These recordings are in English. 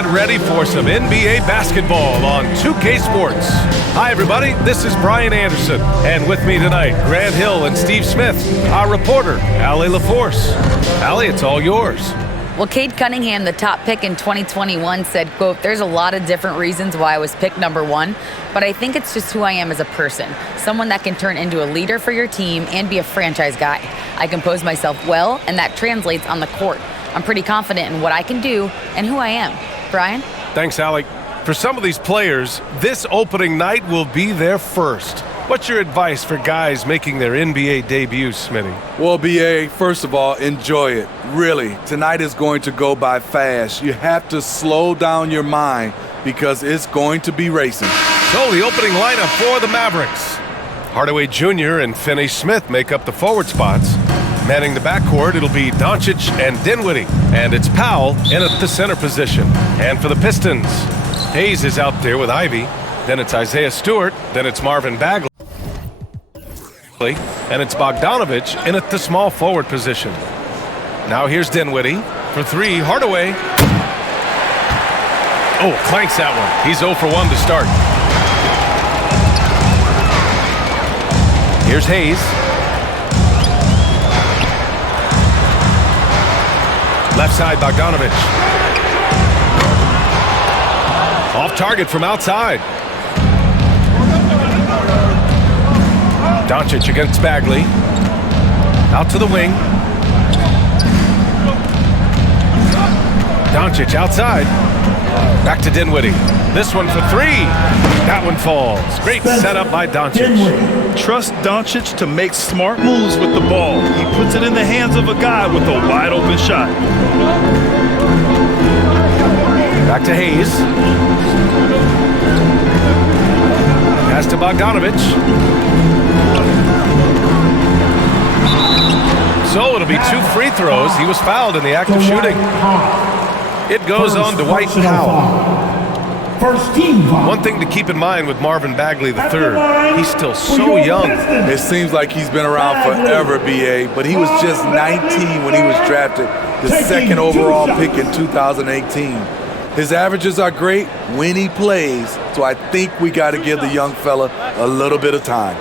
Get ready for some NBA basketball on 2K Sports. Hi, everybody. This is Brian Anderson. And with me tonight, Grant Hill and Steve Smith, our reporter, Allie LaForce. Allie, it's all yours. Well, Cade Cunningham, the top pick in 2021, said, quote, "There's a lot of different reasons why I was picked number one, but I think it's just who I am as a person, someone that can turn into a leader for your team and be a franchise guy. I compose myself well, and that translates on the court. I'm pretty confident in what I can do and who I am." Brian? Thanks, Allie. For some of these players, this opening night will be their first. What's your advice for guys making their NBA debuts, Smitty? Well, BA, first of all, enjoy it. Really, tonight is going to go by fast. You have to slow down your mind because it's going to be racing. So the opening lineup for the Mavericks. Hardaway Jr. and Finney-Smith make up the forward spots. Manning the backcourt, it'll be Doncic and Dinwiddie. And it's Powell in at the center position. And for the Pistons, Hayes is out there with Ivy. Then it's Isaiah Stewart. Then it's Marvin Bagley. And it's Bogdanovich in at the small forward position. Now here's Dinwiddie for three. Hardaway. Oh, clanks that one. He's 0 for 1 to start. Here's Hayes. Left side, Bogdanovich. Off target from outside. Doncic against Bagley. Out to the wing. Doncic outside. Back to Dinwiddie. This one for three. That one falls. Great setup by Doncic. Trust Doncic to make smart moves with the ball. He puts it in the hands of a guy with a wide open shot. Back to Hayes. Pass to Bogdanovich. So it'll be 2 free throws. He was fouled in the act of shooting. It goes on to Dwight Powell. First team foul. One thing to keep in mind with Marvin Bagley III, he's still so young. It seems like he's been around forever, BA, but he was just 19 when he was drafted, the second overall pick in 2018. His averages are great when he plays, so I think we got to give the young fella a little bit of time.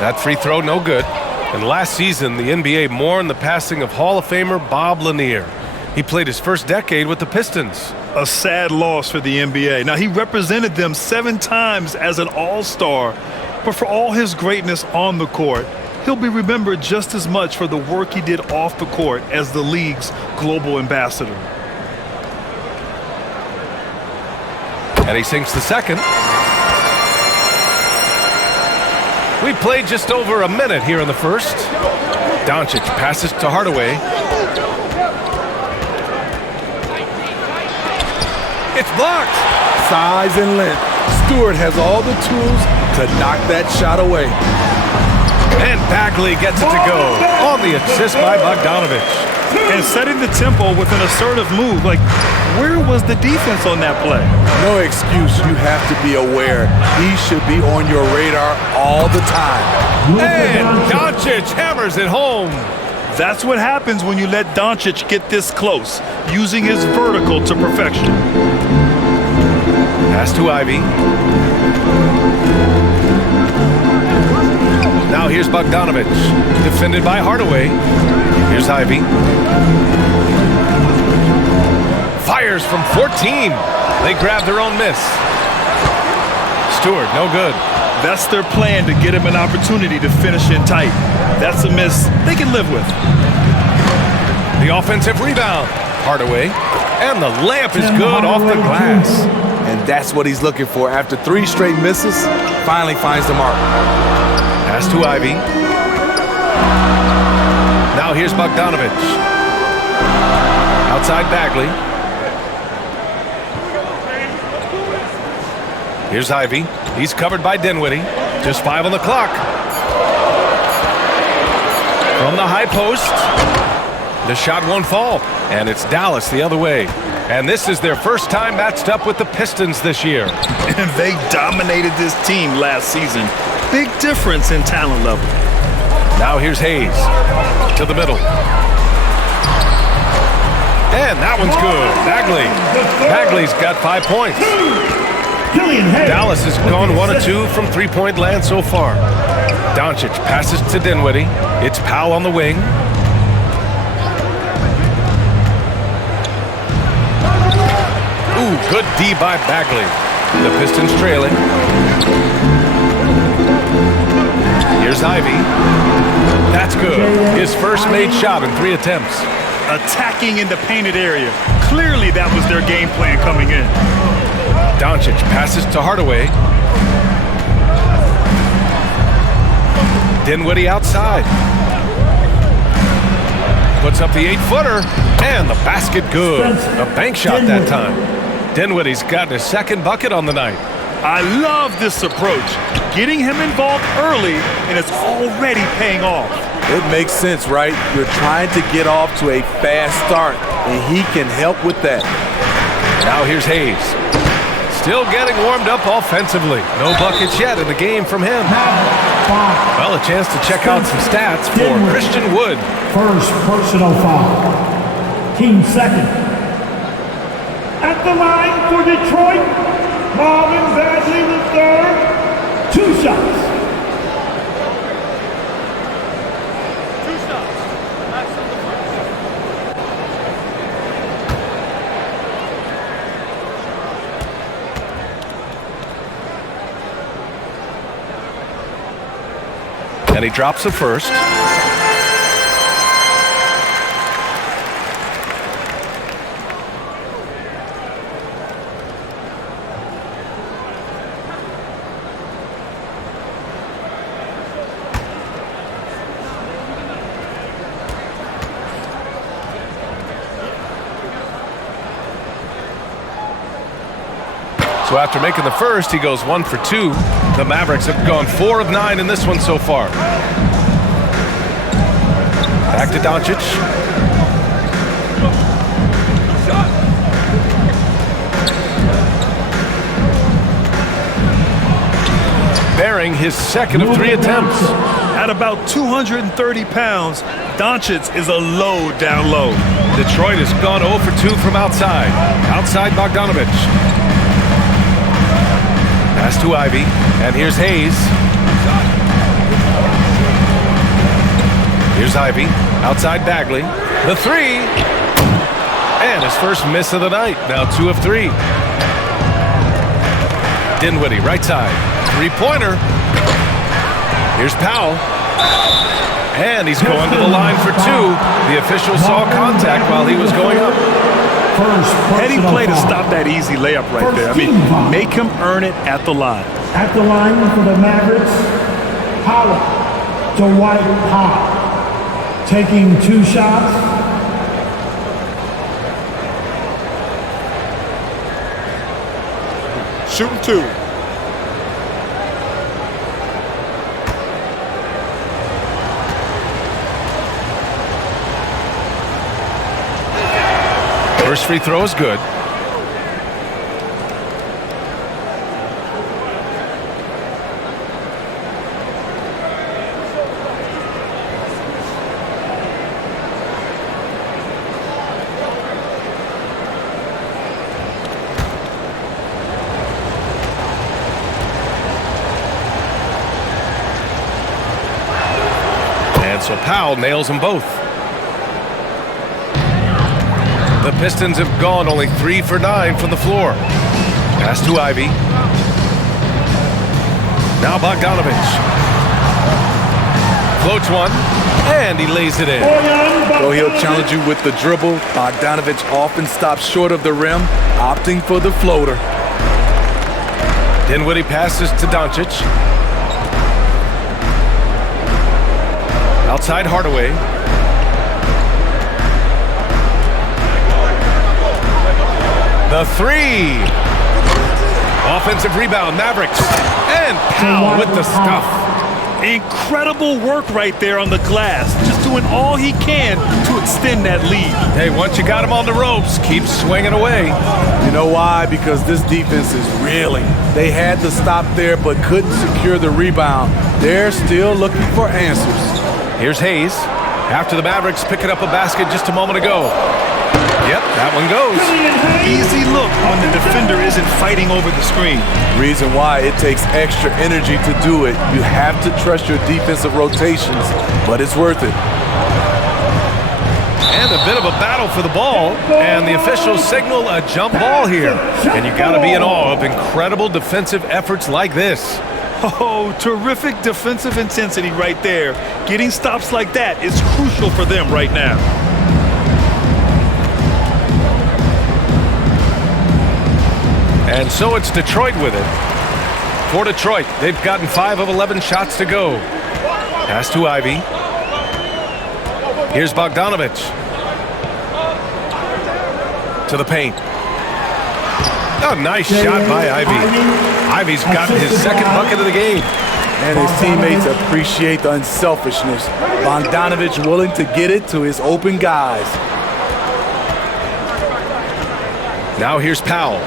That free throw, no good. And last season, the NBA mourned the passing of Hall of Famer Bob Lanier. He played his first decade with the Pistons. A sad loss for the NBA. Now, he represented them 7 times as an all-star, but for all his greatness on the court, he'll be remembered just as much for the work he did off the court as the league's global ambassador. And he sinks the second. We played just over a minute here in the first. Doncic passes to Hardaway. It's blocked. Size and length. Stewart has all the tools to knock that shot away. And Bagley gets it to go on the assist by Bogdanovich. And setting the tempo with an assertive move. Like, where was the defense on that play? No excuse. You have to be aware. He should be on your radar all the time. And Doncic hammers it home. That's what happens when you let Doncic get this close, using his vertical to perfection. Pass to Ivy. Now here's Bogdanovich, defended by Hardaway. Here's Ivy. Fires from 14. They grab their own miss. Stewart, no good. That's their plan to get him an opportunity to finish in tight. That's a miss they can live with. The offensive rebound. Hardaway. And the layup is good off the glass. And that's what he's looking for. After 3 straight misses, finally finds the mark. Pass to Ivy. Now here's Bogdanovich. Outside Bagley. Here's Ivy. He's covered by Dinwiddie. Just 5 on the clock. From the high post. The shot won't fall. And it's Dallas the other way. And this is their first time matched up with the Pistons this year. And they dominated this team last season. big difference in talent level. Now here's Hayes to the middle. And that one's good. Bagley's got 5 points. Dallas has gone 1 of 2 from three-point land so far. Doncic passes to Dinwiddie. It's Powell on the wing. Ooh, good D by Bagley. The Pistons trailing. Here's Ivy. That's good. His first made shot in 3 attempts. Attacking in the painted area. Clearly that was their game plan coming in. Doncic passes to Hardaway. Dinwiddie outside. Puts up the 8-footer, and the basket good. A bank shot that time. Dinwiddie's gotten his second bucket on the night. I love this approach. Getting him involved early, and it's already paying off. It makes sense, right? You're trying to get off to a fast start, and he can help with that. Now here's Hayes. Still getting warmed up offensively. No buckets yet in the game from him. Well, a chance to check out some stats for Christian Wood. First personal foul. Team second. At the line for Detroit, Marvin Bagley III. 2 shots. And he drops the first. So after making the first, he goes 1 for 2. The Mavericks have gone 4 of 9 in this one so far. Back to Doncic. Bearing his second of 3 attempts. At about 230 pounds, Doncic is a load down low. Detroit has gone 0 for 2 from outside. Outside Bogdanovich. Pass to Ivy, and here's Hayes. Here's Ivy, outside Bagley. The 3, and his first miss of the night. Now 2 of 3. Dinwiddie, right side, 3-pointer. Here's Powell, and he's going to the line for 2. The official saw contact while he was going up. Heady play to stop that easy layup right there. I mean, make him earn it at the line. At the line for the Mavericks, Powell to White Hot. Taking 2 shots. Shooting 2. First free throw is good. And so Powell nails them both. The Pistons have gone only 3 for 9 from the floor. Pass to Ivy. Now Bogdanovich. Floats one, and he lays it in. So he'll challenge you with the dribble. Bogdanovich often stops short of the rim, opting for the floater. Dinwiddie passes to Doncic. Outside Hardaway. The 3. Offensive rebound, Mavericks. And Powell with the stuff. Incredible work right there on the glass. Just doing all he can to extend that lead. Hey, once you got him on the ropes, keep swinging away. You know why? Because this defense is reeling. They had to stop there but couldn't secure the rebound. They're still looking for answers. Here's Hayes. After the Mavericks picking up a basket just a moment ago. Yep, that one goes. Easy look when the defender isn't fighting over the screen. Reason why it takes extra energy to do it. You have to trust your defensive rotations, but it's worth it. And a bit of a battle for the ball, and the officials signal a jump ball here. And you got to be in awe of incredible defensive efforts like this. Oh, terrific defensive intensity right there. Getting stops like that is crucial for them right now. And so it's Detroit with it. For Detroit, they've gotten 5 of 11 shots to go. Pass to Ivy. Here's Bogdanovich. To the paint. Oh, nice shot by Ivy. Ivy's gotten his second bucket of the game. And his teammates appreciate the unselfishness. Bogdanovich willing to get it to his open guys. Now here's Powell.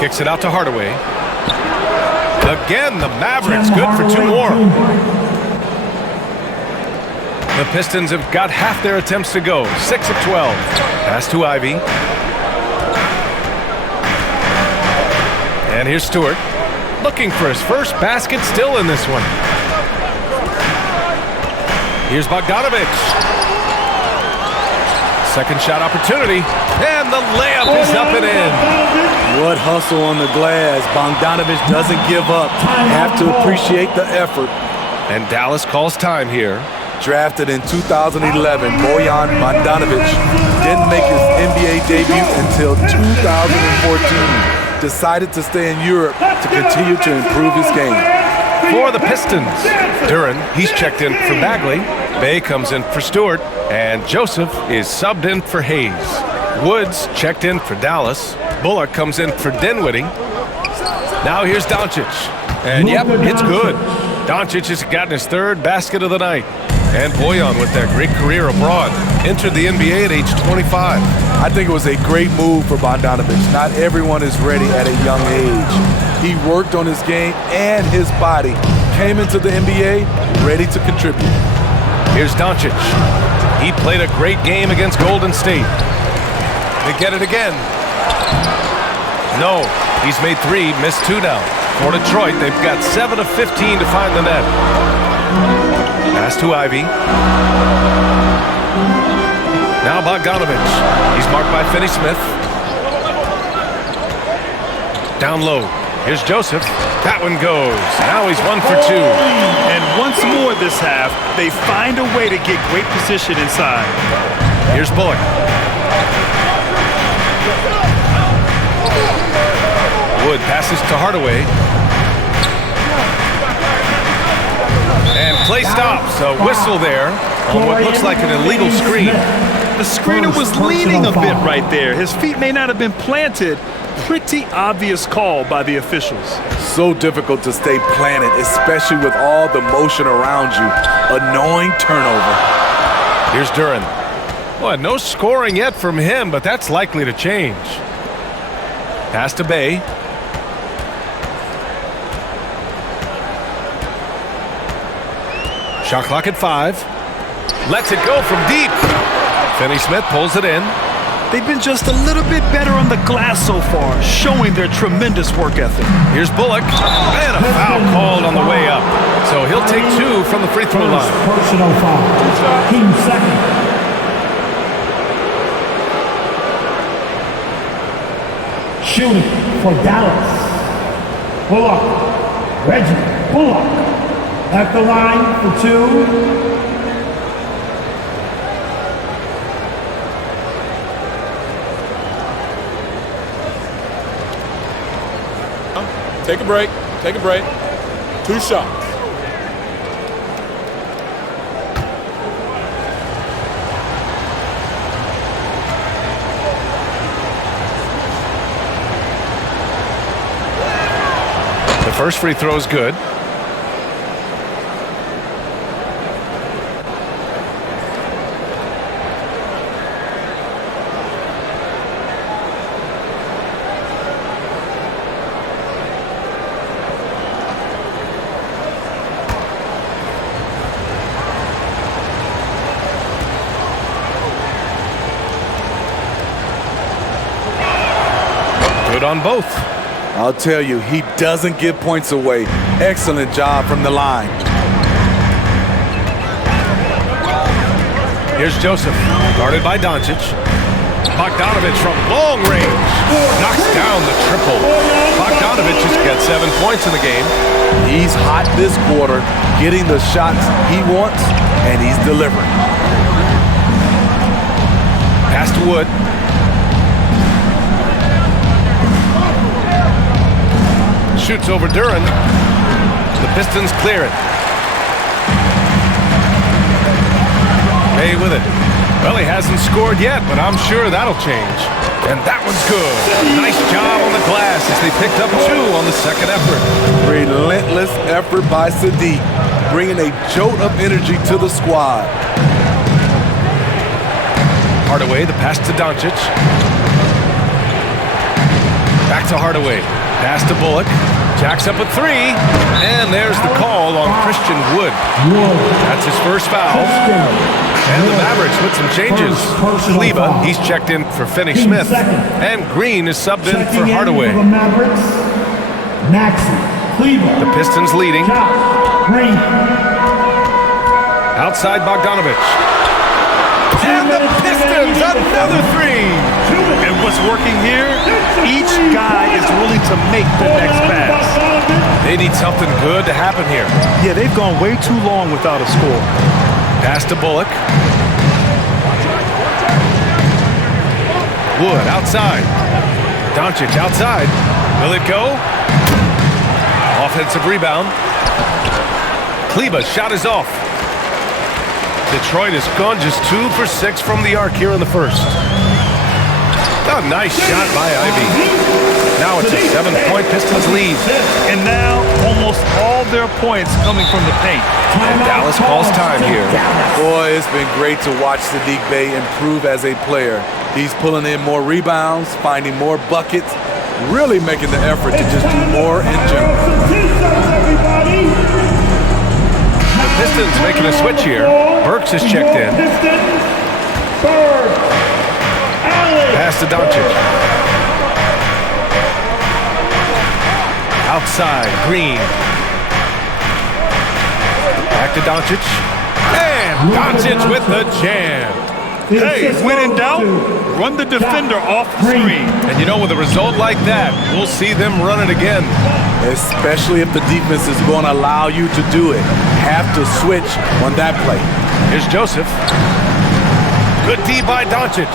Kicks it out to Hardaway. Again, the Mavericks good for 2 more. The Pistons have got half their attempts to go. 6 of 12. Pass to Ivy. And here's Stewart. Looking for his first basket, still in this one. Here's Bogdanovich. Second shot opportunity. And the layup is up and in. What hustle on the glass. Bogdanovich doesn't give up. Have to appreciate the effort. And Dallas calls time here. Drafted in 2011, Bojan Bogdanovich didn't make his NBA debut until 2014. Decided to stay in Europe to continue to improve his game. For the Pistons, Duran, he's checked in for Bagley. Bay comes in for Stewart. And Joseph is subbed in for Hayes. Woods checked in for Dallas. Bullock comes in for Dinwiddie. Now here's Doncic. And yep, it's good. Doncic has gotten his 3rd basket of the night. And Bojan with that great career abroad. Entered the NBA at age 25. I think it was a great move for Bogdanovich. Not everyone is ready at a young age. He worked on his game and his body. Came into the NBA ready to contribute. Here's Doncic. He played a great game against Golden State. They get it again. No, he's made 3, missed 2 now. For Detroit, they've got 7 of 15 to find the net. Pass to Ivy. Now Bogdanovich. He's marked by Finney-Smith. Down low. Here's Joseph. That one goes. Now he's 1 for 2. And once more this half, they find a way to get great position inside. Here's Bullock. Wood passes to Hardaway. And play stops. A whistle there on what looks like an illegal screen. The screener was leaning a bit right there. His feet may not have been planted. Pretty obvious call by the officials. So difficult to stay planted, especially with all the motion around you. Annoying turnover. Here's Duran. Well, no scoring yet from him, but that's likely to change. Pass to Bay. Shot clock at 5. Lets it go from deep. Finney-Smith pulls it in. They've been just a little bit better on the glass so far, showing their tremendous work ethic. Here's Bullock. And a foul called on the way up. So he'll take 2 from the free throw line. Personal foul. Team second. Shooting for Dallas. Bullock. Reggie Bullock. At the line for 2. Take a break. Take a break. 2 shots. The first free throw is good. on both. I'll tell you, he doesn't give points away. Excellent job from the line. Here's Joseph, guarded by Doncic. Bogdanovic from long range knocks down the triple. Bogdanovic has got 7 points in the game. He's hot this quarter, getting the shots he wants, and he's delivering. Pass to Wood. Shoots over Duran. The Pistons clear it. May with it. Well, he hasn't scored yet, but I'm sure that'll change. And that one's good. Nice job on the glass as they picked up 2 on the second effort. Relentless effort by Sadiq, bringing a jolt of energy to the squad. Hardaway, the pass to Doncic. Back to Hardaway. Pass to Bullock. Jacks up a 3. And there's the call on Christian Wood. That's his first foul. And the Mavericks with some changes. Kleba, he's checked in for Finney Smith. And Green is subbed in for Hardaway. The Pistons leading. Outside Bogdanovic. And the Pistons, another 3. And what's working here, each guy is willing to make the next pass. They need something good to happen here. Yeah, they've gone way too long without a score. Pass to Bullock. Wood outside. Doncic outside. Will it go? Offensive rebound. Kleba's shot is off. Detroit has gone just 2 for 6 from the arc here in the first. Oh, nice shot by Ivy. Now it's a 7-point Pistons lead. And now almost all their points coming from the paint. And Dallas calls time here. Boy, it's been great to watch Sadiq Bey improve as a player. He's pulling in more rebounds, finding more buckets, really making the effort to just do more in general. The Pistons making a switch here. Burks is checked in. Pass to Doncic. Outside, Green. Back to Doncic. And Doncic with the jam. Hey, when in doubt, run the defender off the screen. And you know, with a result like that, we'll see them run it again. Especially if the defense is going to allow you to do it. Have to switch on that play. Here's Joseph. Good D by Doncic.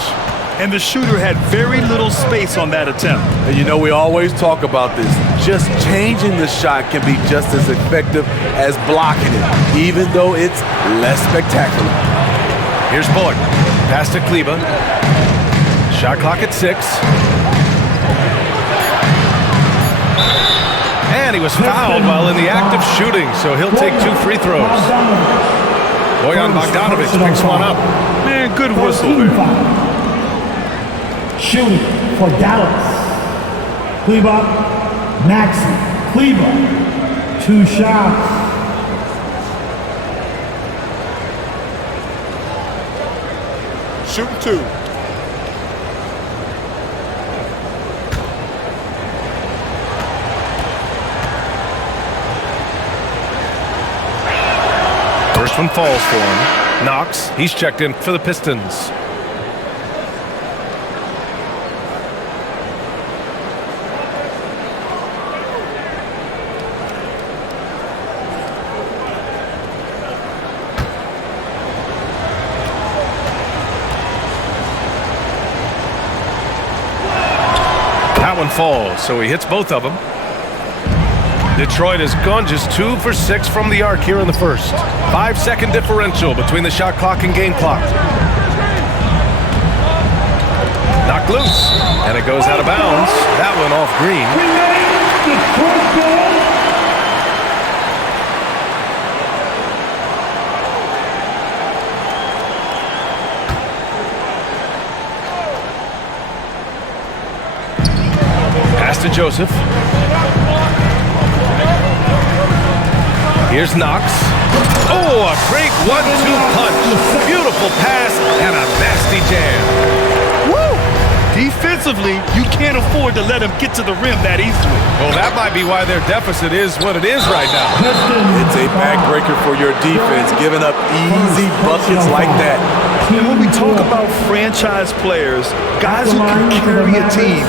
And the shooter had very little space on that attempt. And you know, we always talk about this. Just changing the shot can be just as effective as blocking it, even though it's less spectacular. Here's Bullock. Pass to Kleba. Shot clock at 6. And he was fouled while in the act of shooting, so he'll take 2 free throws. Bojan Bogdanovic picks one up. Man, good whistle there. Shooting for Dallas. Kleba, Maxey. Kleba, 2 shots. Shooting 2. First one falls for him. Knox, he's checked in for the Pistons. That one falls, so he hits both of them. Detroit has gone just 2 for 6 from the arc here in the first. 5-second differential between the shot clock and game clock. Knocked loose, and it goes out of bounds. That one off Green. Pass to Joseph. Here's Knox. Oh, a great 1-2 punch. Beautiful pass and a nasty jam. Woo! Defensively, you can't afford to let him get to the rim that easily. Well, that might be why their deficit is what it is right now. It's a backbreaker for your defense, giving up easy buckets like that. And when we talk about franchise players, guys who can carry a team,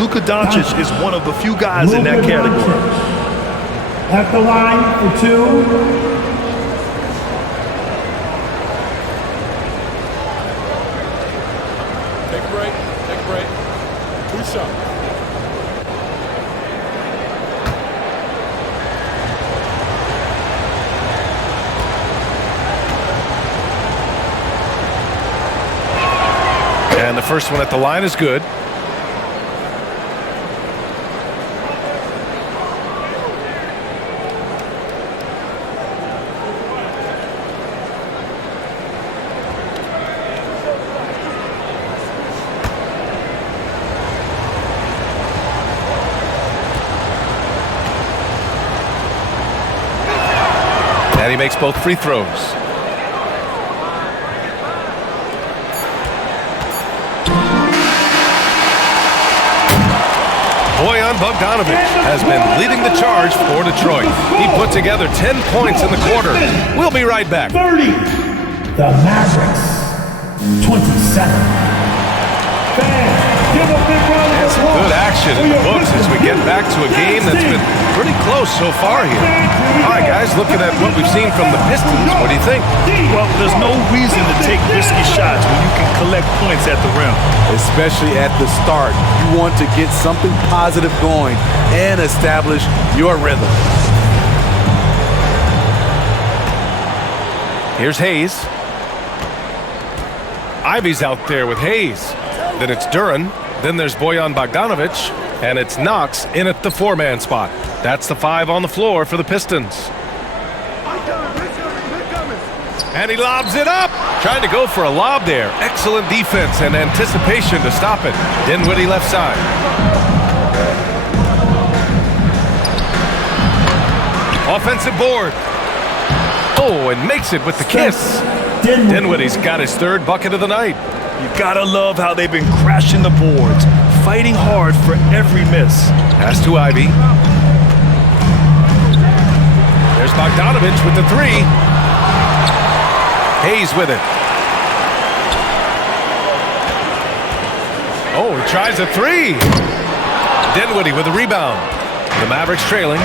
Luka Doncic is one of the few guys in that category. At the line for two. Take a break. Take a break. 2 shots. And the first one at the line is good. And he makes both free throws. Bojan Bogdanovic has been leading the charge for Detroit. He put together 10 points in the quarter. We'll be right back. 30. The Mavericks. 27. Fans, give a big round of applause. Good action in the books as we get back to a game that's been pretty close so far here. All right, guys, looking at what we've seen from the Pistons, what do you think? Well, there's no reason to take risky shots when you can collect points at the rim. Especially at the start. You want to get something positive going and establish your rhythm. Here's Hayes. Ivy's out there with Hayes. Then it's Duran. Then there's Bojan Bogdanovic. And it's Knox in at the 4-man spot. That's the 5 on the floor for the Pistons. And he lobs it up. Trying to go for a lob there. Excellent defense and anticipation to stop it. Dinwiddie left side. Offensive board. Oh, and makes it with the kiss. Dinwiddie's got his 3rd bucket of the night. You gotta love how they've been crashing the boards, fighting hard for every miss. Pass to Ivy. There's Bogdanovic with the 3. Hayes with it. Oh, he tries a 3. Dinwiddie with a rebound. The Mavericks trailing.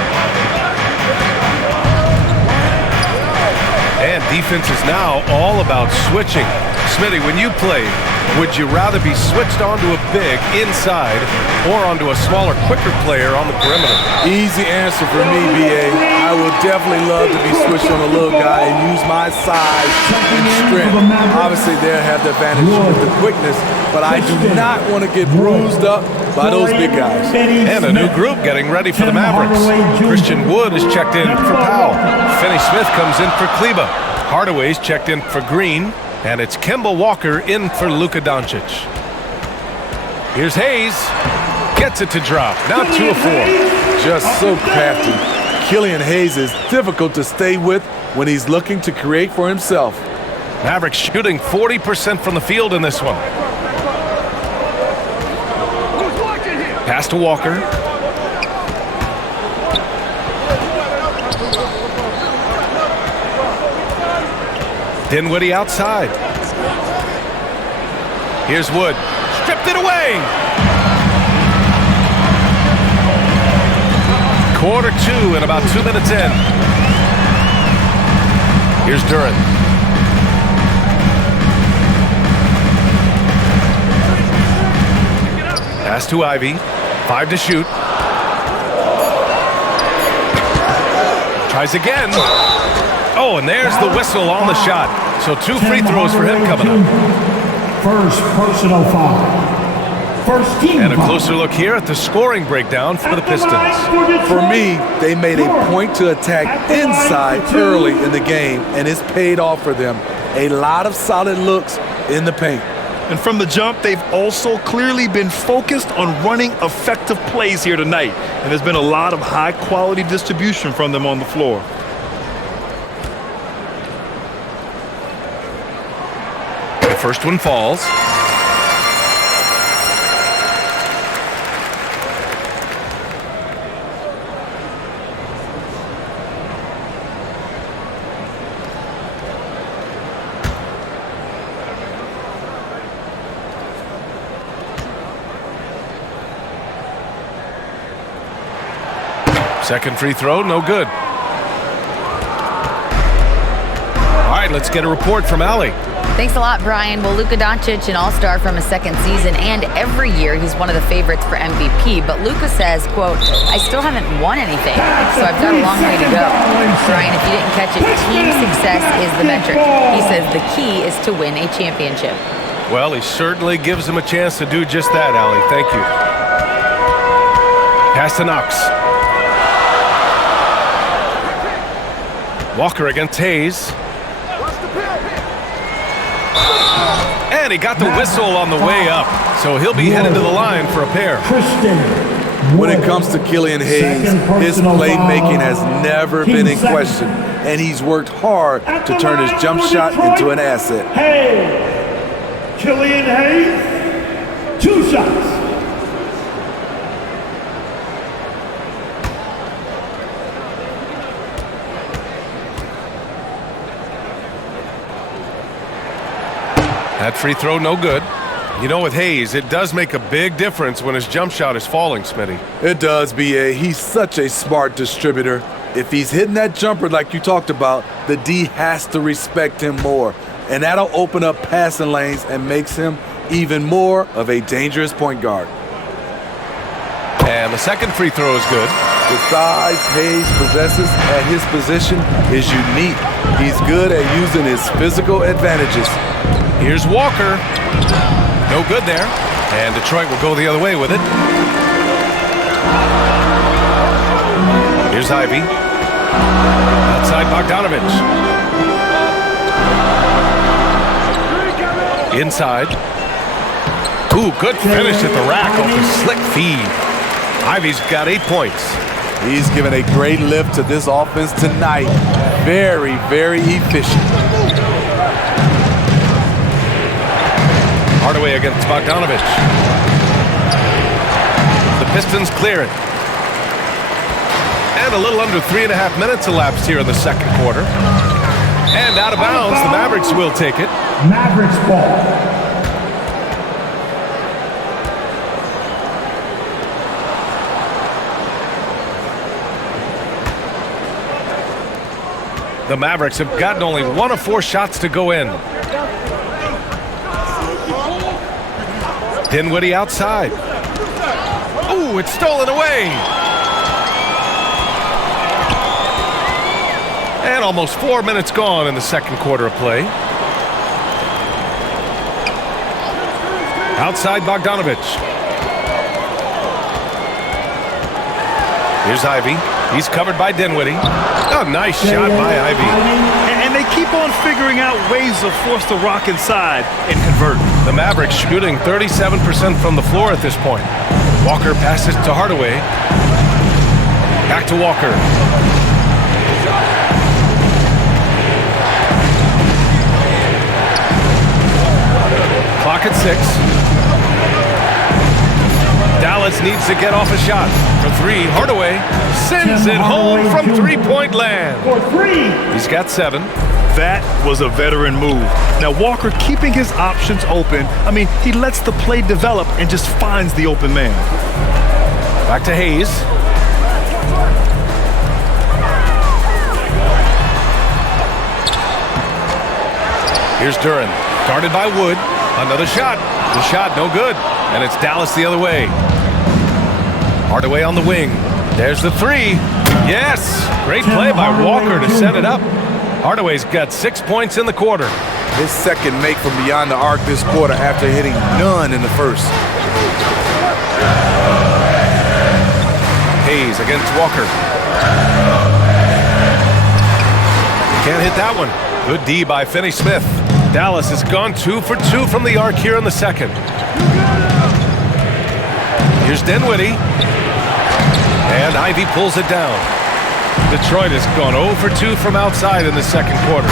And defense is now all about switching. Smitty, when you played, would you rather be switched onto a big inside or onto a smaller, quicker player on the perimeter? Easy answer for me, BA. I would definitely love to be switched on a little guy and use my size and strength. Obviously, they'll have the advantage with the quickness, but I do not want to get bruised up by those big guys. And a new group getting ready for the Mavericks. Christian Wood is checked in for Powell. Finney Smith comes in for Kleba. Hardaway's checked in for Green. And it's Kemba Walker in for Luka Doncic. Here's Hayes. Gets it to drop. Now 2 of 4. Just so crafty. Killian Hayes is difficult to stay with when he's looking to create for himself. Mavericks shooting 40% from the field in this one. Pass to Walker. Dinwiddie outside. Here's Wood. Stripped it away. Quarter 2 and about 2 minutes in. Here's Duran. Pass to Ivy. 5 to shoot. Tries again. Oh, and there's the whistle on the shot. So 2 free throws for him coming up. First personal foul. First team And a foul. closer look here at the scoring breakdown for the Pistons. For me, they made a point to attack inside early in the game, and it's paid off for them. A lot of solid looks in the paint. And from the jump, they've also clearly been focused on running effective plays here tonight. And there's been a lot of high-quality distribution from them on the floor. The first one falls. Second free throw, no good. All right, let's get a report from Allie. Thanks a lot, Brian. Well, Luka Doncic, an all-star from his second season, and every year he's one of the favorites for MVP. But Luka says, quote, I still haven't won anything, so I've got a long way to go. Brian, if you didn't catch it, team success is the metric. He says the key is to win a championship. Well, he certainly gives him a chance to do just that, Allie. Thank you. Pass to Knox. Walker against Hayes. And he got the whistle on the way up, so he'll be headed to the line for a pair. When it comes to Killian Hayes, his playmaking has never been in question, and he's worked hard to turn his jump shot into an asset. Hayes, Killian Hayes, 2 shots. That free throw, no good. You know, with Hayes, it does make a big difference when his jump shot is falling, Smitty. It does, B.A. He's such a smart distributor. If he's hitting that jumper like you talked about, the D has to respect him more. And that'll open up passing lanes and makes him even more of a dangerous point guard. And the second free throw is good. The size Hayes possesses at his position is unique. He's good at using his physical advantages. Here's Walker. No good there. And Detroit will go the other way with it. Here's Ivy. Outside Bogdanovich. Inside. Ooh, good finish at the rack off the slick feed. Ivy's got 8 points. He's given a great lift to this offense tonight. Very, very efficient. Hardaway against Bogdanovich. The Pistons clear it. And a little under 3.5 minutes elapsed here in the second quarter. And out of bounds, the Mavericks will take it. Mavericks ball. The Mavericks have gotten only 1 of 4 shots to go in. Dinwiddie outside. Ooh, it's stolen away. And almost 4 minutes gone in the second quarter of play. Outside Bogdanovich. Here's Ivy. He's covered by Dinwiddie. Oh, nice shot by Ivy. And they keep on figuring out ways to force the rock inside and convert. The Mavericks shooting 37% from the floor at this point. Walker passes to Hardaway. Back to Walker. Clock at 6. Dallas needs to get off a shot. For 3, Hardaway sends it home from three-point land. For 3. He's got 7. That was a veteran move. Now Walker keeping his options open. I mean, he lets the play develop and just finds the open man. Back to Hayes. Here's Duran. Guarded by Wood. Another shot. The shot no good. And it's Dallas the other way. Hardaway on the wing. There's the 3. Yes! Great play by Walker to set it up. Hardaway's got 6 points in the quarter. His second make from beyond the arc this quarter after hitting none in the first. Hayes against Walker. Can't hit that one. Good D by Finney-Smith. Dallas has gone 2 for 2 from the arc here in the second. Here's Dinwiddie. And Ivy pulls it down. Detroit has gone 0 for 2 from outside in the second quarter.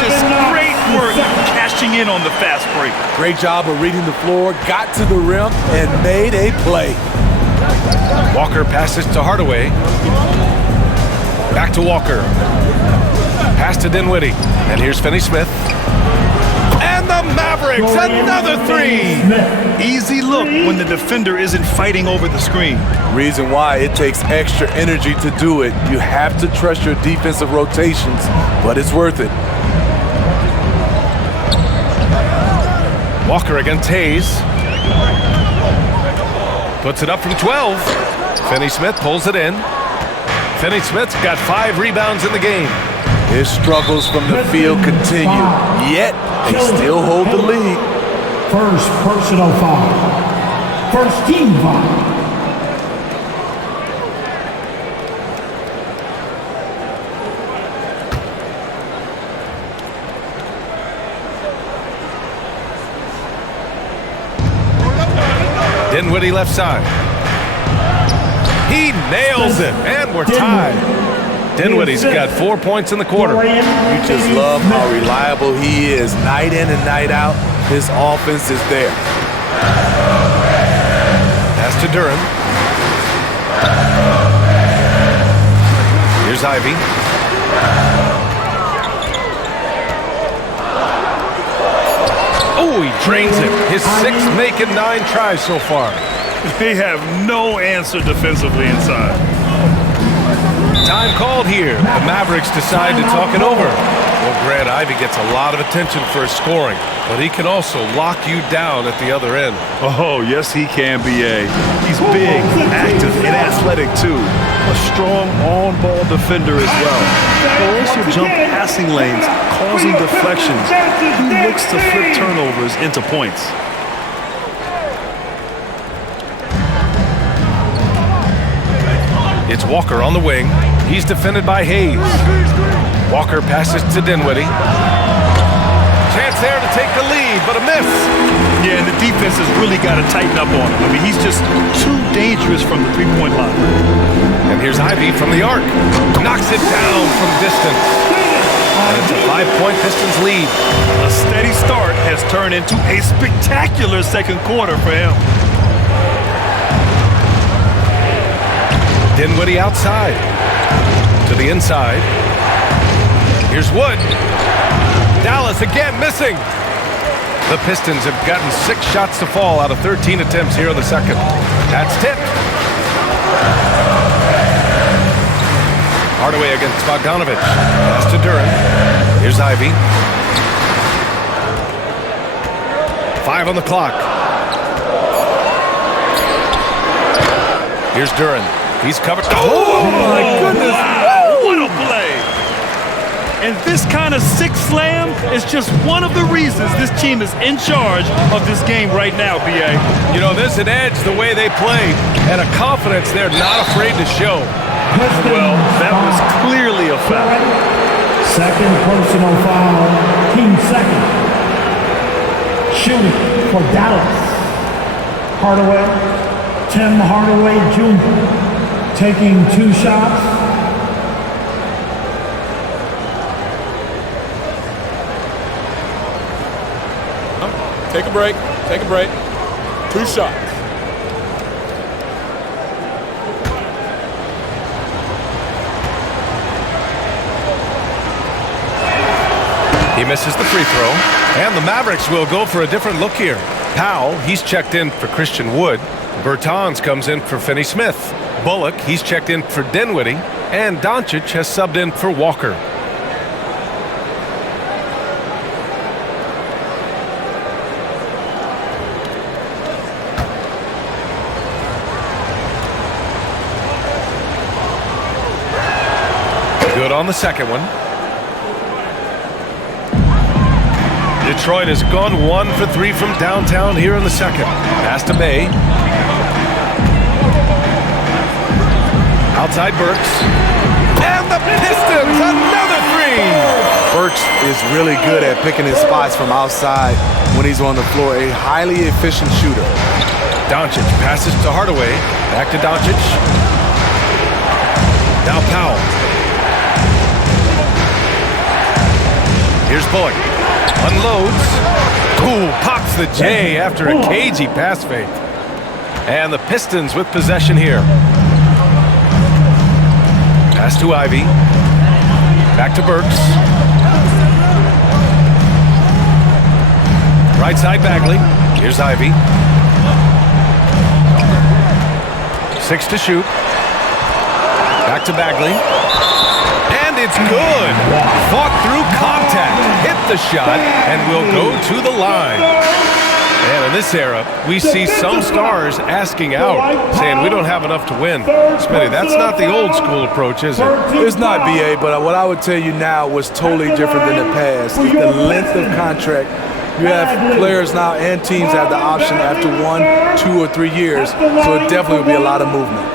Just great work cashing in on the fast break. Great job of reading the floor, got to the rim, and made a play. Walker passes to Hardaway. Back to Walker. Pass to Dinwiddie. And here's Finney-Smith. And the Mavericks, another three. Easy look when the defender isn't fighting over the screen. Reason why it takes extra energy to do it. You have to trust your defensive rotations, but it's worth it. Walker against Hayes. Puts it up from 12. Finney-Smith pulls it in. Finney-Smith's got 5 rebounds in the game. His struggles from the field continue, yet they still hold the lead. First personal foul. First team foul. Dinwiddie left side. He nails it, and we're tied. Dinwiddie's got 4 points in the quarter. You just love how reliable he is. Night in and night out, his offense is there. Pass to Duran. Here's Ivy. Oh, he drains it. His 6th make in 9 tries so far. They have no answer defensively inside. Time called here. The Mavericks decide to talk it over. Well, Grant, Ivy gets a lot of attention for his scoring, but he can also lock you down at the other end. Oh, yes, he can, B.A. He's big, active, and athletic, too. A strong on-ball defender as well. He'll also jump passing lanes, causing deflections. He looks to flip turnovers into points. It's Walker on the wing. He's defended by Hayes. Walker passes to Dinwiddie. Chance there to take the lead, but a miss. Yeah, and the defense has really got to tighten up on him. I mean, he's just too dangerous from the three-point line. And here's Ivy from the arc. Knocks it down from distance. And it's a 5-point Pistons lead. A steady start has turned into a spectacular second quarter for him. Dinwiddie outside. To the inside. Here's Wood. Dallas again missing. The Pistons have gotten 6 shots to fall out of 13 attempts here in the second. That's tipped. Hardaway against Bogdanovich. Pass to Duran. Here's Ivy. 5 on the clock. Here's Duran. He's covered. Oh my goodness. Wow, what a play. And this kind of sick slam is just one of the reasons this team is in charge of this game right now, B.A. You know, there's an edge the way they play and a confidence they're not afraid to show. Well, that was clearly a foul. Second personal foul. Team second. Shooting for Dallas. Hardaway. Tim Hardaway Jr. taking 2 shots. Take a break. Take a break. 2 shots. He misses the free throw, and the Mavericks will go for a different look here. Powell, he's checked in for Christian Wood. Bertans comes in for Finney-Smith. Bullock, he's checked in for Dinwiddie, and Doncic has subbed in for Walker. Good on the second one. Detroit has gone 1 for 3 from downtown here in the second. Pass to Bay. Outside Burks. And the Pistons, another 3! Burks is really good at picking his spots from outside when he's on the floor. A highly efficient shooter. Doncic passes to Hardaway. Back to Doncic. Now Powell. Here's Bullock. Unloads. Ooh, pops the J after a cagey pass fake. And the Pistons with possession here. Pass to Ivy. Back to Burks. Right side Bagley. Here's Ivy. 6 to shoot. Back to Bagley. And it's good. Fought through contact. Hit the shot and will go to the line. And in this era, we see some stars asking out, saying we don't have enough to win. Smitty, that's not the old school approach, is it? It's not, BA, but what I would tell you now was totally different than the past. It's the length of contract. You have players now and teams have the option after 1, 2, or 3 years, so it definitely will be a lot of movement.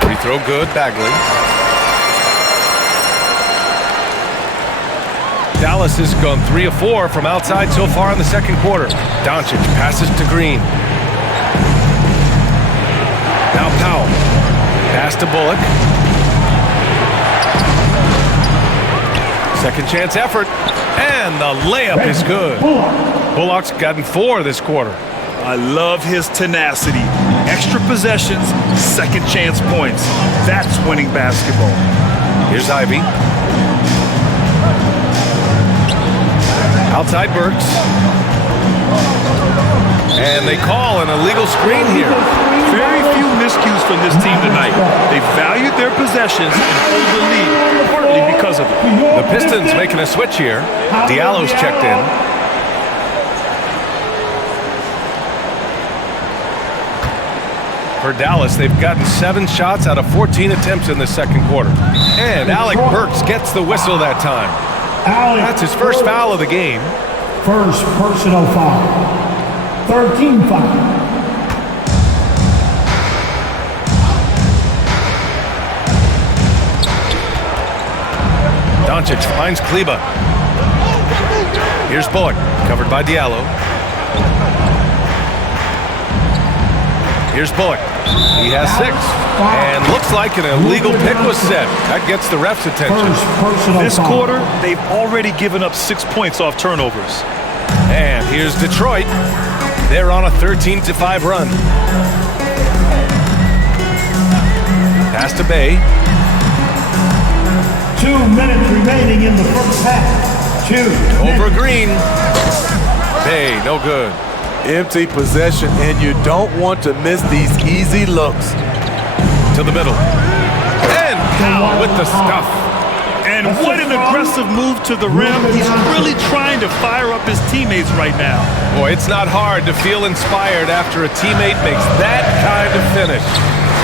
Free throw good, Bagley. Dallas has gone 3 of 4 from outside so far in the second quarter. Doncic passes to Green. Now Powell. Pass to Bullock. Second chance effort. And the layup is good. Bullock's gotten 4 this quarter. I love his tenacity. Extra possessions, second chance points. That's winning basketball. Here's Ivy. Outside Burks. And they call an illegal screen here. Very few miscues from this team tonight. They valued their possessions and hold the lead, partly because of it. The Pistons making a switch here. Diallo's checked in. For Dallas, they've gotten 7 shots out of 14 attempts in the second quarter. And Alec Burks gets the whistle that time. That's his first foul of the game. First personal foul. 13 foul. Doncic finds Kleba. Here's Bullock, covered by Diallo. Here's Bullock. He has 6. And looks like an illegal pick was set. That gets the ref's attention. This quarter, they've already given up 6 points off turnovers. And here's Detroit. They're on a 13-5 run. Pass to Bay. 2 minutes remaining in the first half. 2 Over Green. Bay, no good. Empty possession, and you don't want to miss these easy looks. To the middle. And Powell with the stuff. And what an aggressive move to the rim. He's really trying to fire up his teammates right now. Boy, it's not hard to feel inspired after a teammate makes that kind of finish.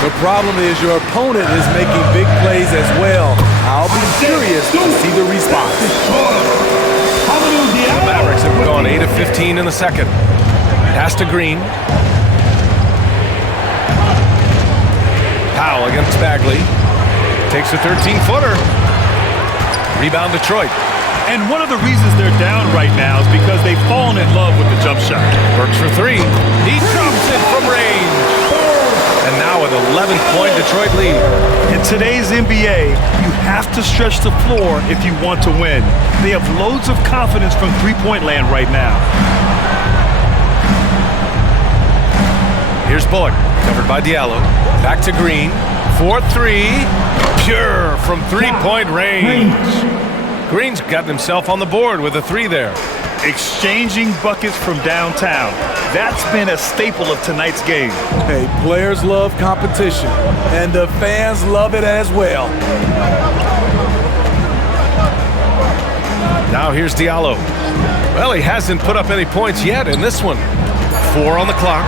The problem is your opponent is making big plays as well. I'll be curious to see the response. The Mavericks have gone 8 of 15 in the second. Pass to Green. Powell against Bagley. Takes a 13-footer. Rebound Detroit. And one of the reasons they're down right now is because they've fallen in love with the jump shot. Burks for 3. He drops it from range. And now an 11-point Detroit lead. In today's NBA, you have to stretch the floor if you want to win. They have loads of confidence from three-point land right now. Here's Bullock, covered by Diallo. Back to Green. 4-3. Pure from three-point range. Green's gotten himself on the board with a 3 there. Exchanging buckets from downtown. That's been a staple of tonight's game. Hey, players love competition, and the fans love it as well. Now here's Diallo. Well, he hasn't put up any points yet in this one. 4 on the clock.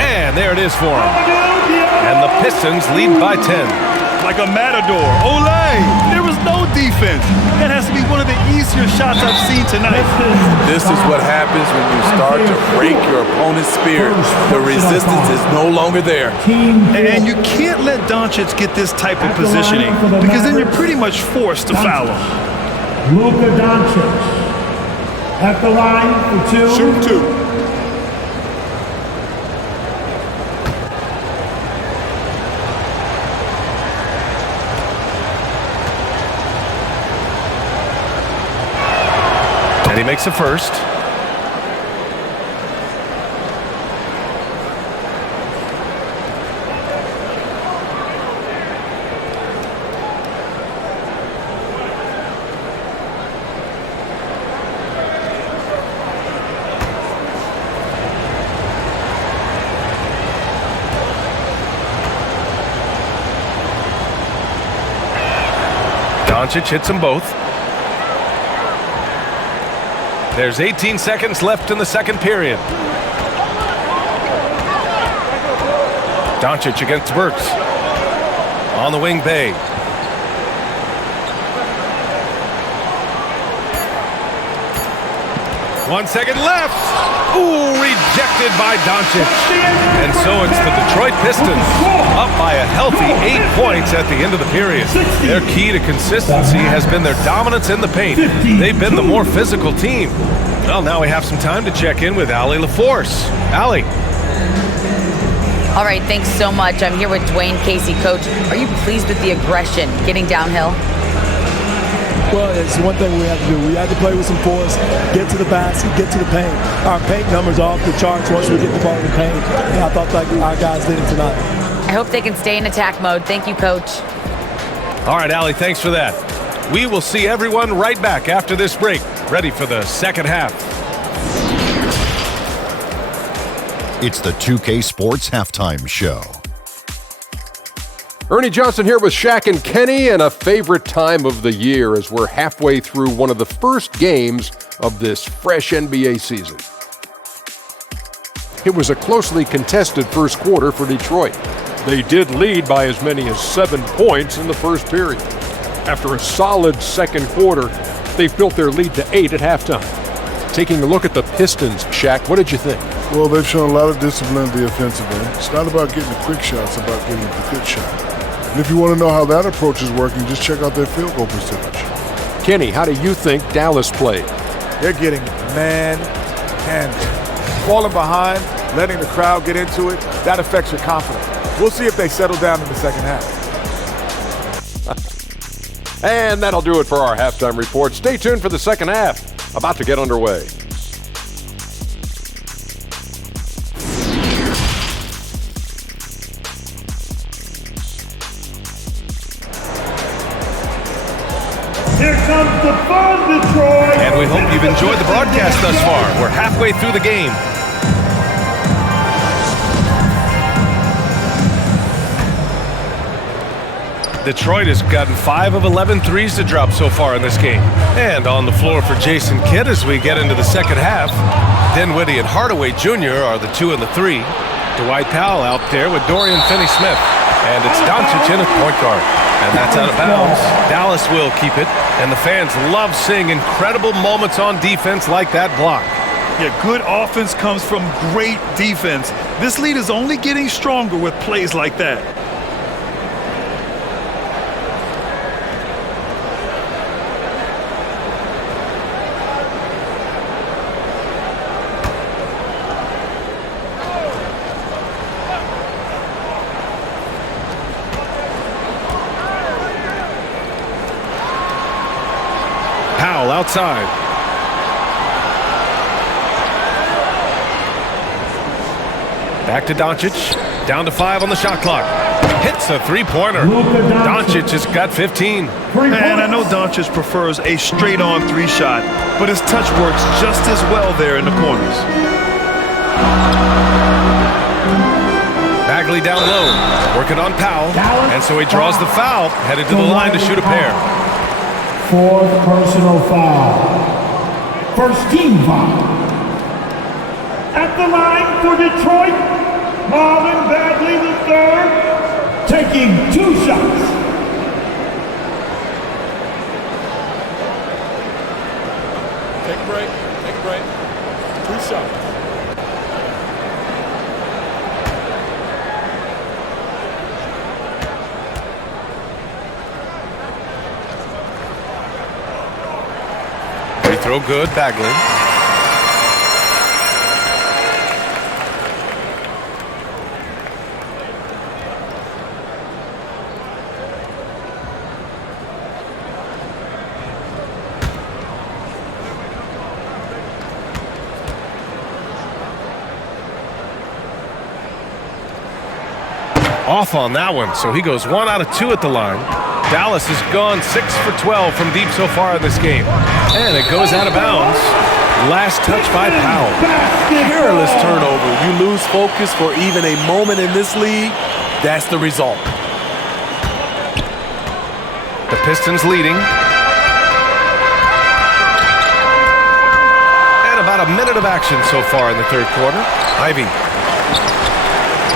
And there it is for him. And the Pistons lead by 10. Like a matador. Olay! There was no defense. That has to be one of the easier shots I've seen tonight. This is what happens when you start to break your opponent's spirit. The resistance is no longer there. And you can't let Doncic get this type of positioning because then you're pretty much forced to foul him. Luka Doncic at the line for 2. Shoot 2. And he makes the first. Doncic hits them both. There's 18 seconds left in the second period. Doncic against Burks. On the wing, Bay. One second left. Ooh, rejected by Doncic. And so it's the Detroit Pistons up by a healthy 8 points at the end of the period. Their key to consistency has been their dominance in the paint. They've been the more physical team. Well, now we have some time to check in with Allie LaForce. Allie. All right, thanks so much. I'm here with Dwayne Casey. Coach, are you pleased with the aggression getting downhill? Well, it's one thing we have to do. We have to play with some force, get to the basket, get to the paint. Our paint numbers are off the charts once we get the ball in the paint, and I thought like our guys did it tonight. I hope they can stay in attack mode. Thank you, Coach. All right, Allie, thanks for that. We will see everyone right back after this break, ready for the second half. It's the 2K Sports Halftime Show. Ernie Johnson here with Shaq and Kenny, and a favorite time of the year as we're halfway through one of the first games of this fresh NBA season. It was a closely contested first quarter for Detroit. They did lead by as many as 7 points in the first period. After a solid second quarter, they've built their lead to 8 at halftime. Taking a look at the Pistons, Shaq, what did you think? Well, they've shown a lot of discipline at the offensive end. It's not about getting the quick shots, it's about getting the good shot. And if you want to know how that approach is working, just check out their field goal percentage. Kenny, how do you think Dallas played? They're getting man-handed. Falling behind, letting the crowd get into it, that affects your confidence. We'll see if they settle down in the second half. And that'll do it for our halftime report. Stay tuned for the second half. About to get underway. Here comes the fun, Detroit! And we hope you've enjoyed the broadcast thus far. We're halfway through the game. Detroit has gotten 5 of 11 threes to drop so far in this game. And on the floor for Jason Kidd as we get into the second half, Dinwiddie and Hardaway Jr. are the 2 and the 3. Dwight Powell out there with Dorian Finney-Smith. And it's Doncic in at point guard. And that's out of bounds. Dallas will keep it. And the fans love seeing incredible moments on defense like that block. Yeah, good offense comes from great defense. This lead is only getting stronger with plays like that. Outside. Back to Doncic. Down to 5 on the shot clock. Hits a three-pointer. Doncic has got 15. And I know Doncic prefers a straight-on 3 shot, but his touch works just as well there in the corners. Bagley down low. Working on Powell. And so he draws the foul. Headed to the line to shoot a pair. 4th personal foul. First team foul. At the line for Detroit, Marvin Bagley III, taking 2 shots. Take a break. Take a break. 2 shots. Throw good, Bagley. Off on that one, so he goes 1 out of 2 at the line. Dallas has gone 6 for 12 from deep so far in this game. And it goes out of bounds. Last touch by Powell. Careless turnover. You lose focus for even a moment in this league. That's the result. The Pistons leading. And about a minute of action so far in the third quarter. Ivy.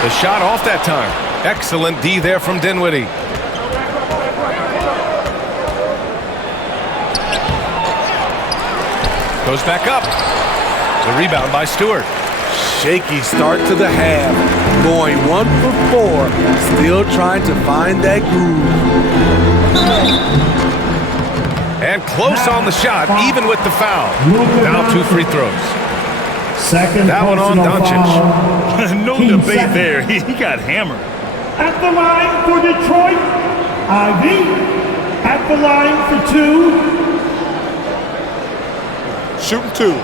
The shot off that time. Excellent D there from Dinwiddie. Goes back up. The rebound by Stewart. Shaky start to the half. Going 1 for 4. Still trying to find that groove. And close on the shot, even with the foul. Now 2 free throws. Second that one on Doncic. No debate there. He got hammered. At the line for Detroit, Ivy. At the line for 2. Shooting 2.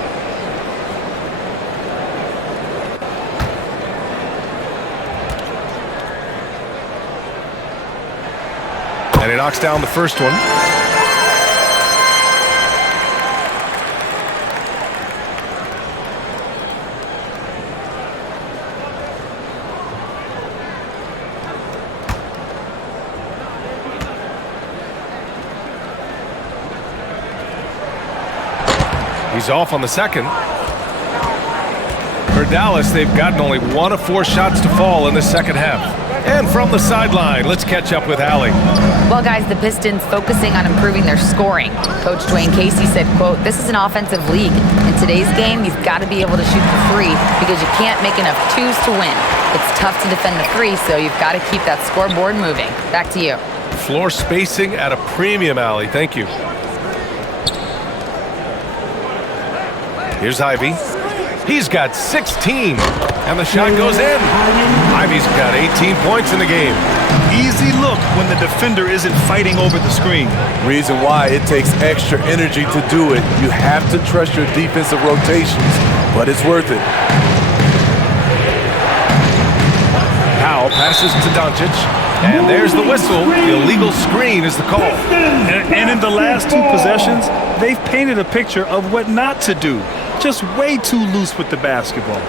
And he knocks down the first one. He's off on the second. For Dallas, they've gotten only 1 of 4 shots to fall in the second half. And from the sideline, let's catch up with Allie. Well, guys, the Pistons focusing on improving their scoring. Coach Dwayne Casey said, quote, "This is an offensive league. In today's game, you've got to be able to shoot the 3 because you can't make enough 2s to win. It's tough to defend the 3, so you've got to keep that scoreboard moving." Back to you. Floor spacing at a premium, Allie. Thank you. Here's Ivy. He's got 16, and the shot goes in. Ivy's got 18 points in the game. Easy look when the defender isn't fighting over the screen. Reason why it takes extra energy to do it. You have to trust your defensive rotations, but it's worth it. Powell passes to Doncic, and there's the whistle. The illegal screen is the call. And in the last 2 possessions, they've painted a picture of what not to do. Just way too loose with the basketball.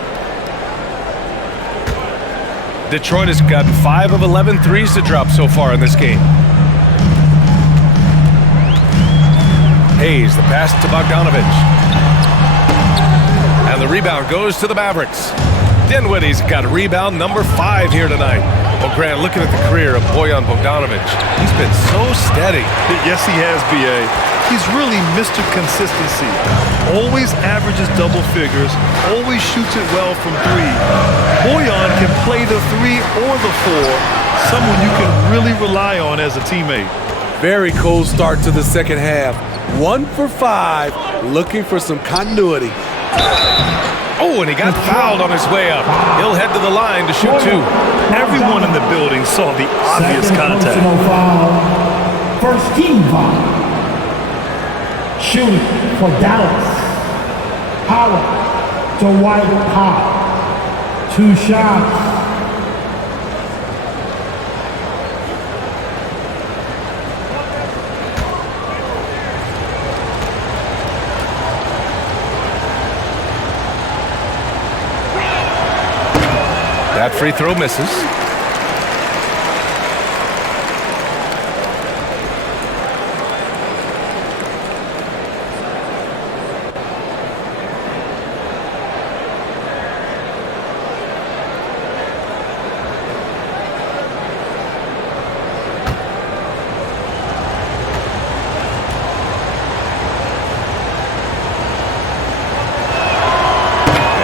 Detroit has got 5 of 11 threes to drop so far in this game. Hayes, the pass to Bogdanovic. And the rebound goes to the Mavericks. Dinwiddie's got rebound number 5 here tonight. Well, Grant, looking at the career of Bojan Bogdanovic, he's been so steady. Yes, he has, B.A. He's really Mr. Consistency. Always averages double figures, always shoots it well from 3. Bojan can play the 3 or the 4, someone you can really rely on as a teammate. Very cold start to the second half. 1 for 5, looking for some continuity. Oh, and he got fouled on his way up. He'll head to the line to shoot 2. Everyone in the building saw the obvious contact. First team foul. Shooting for Dallas. Howard to White hot. 2 shots. That free throw misses.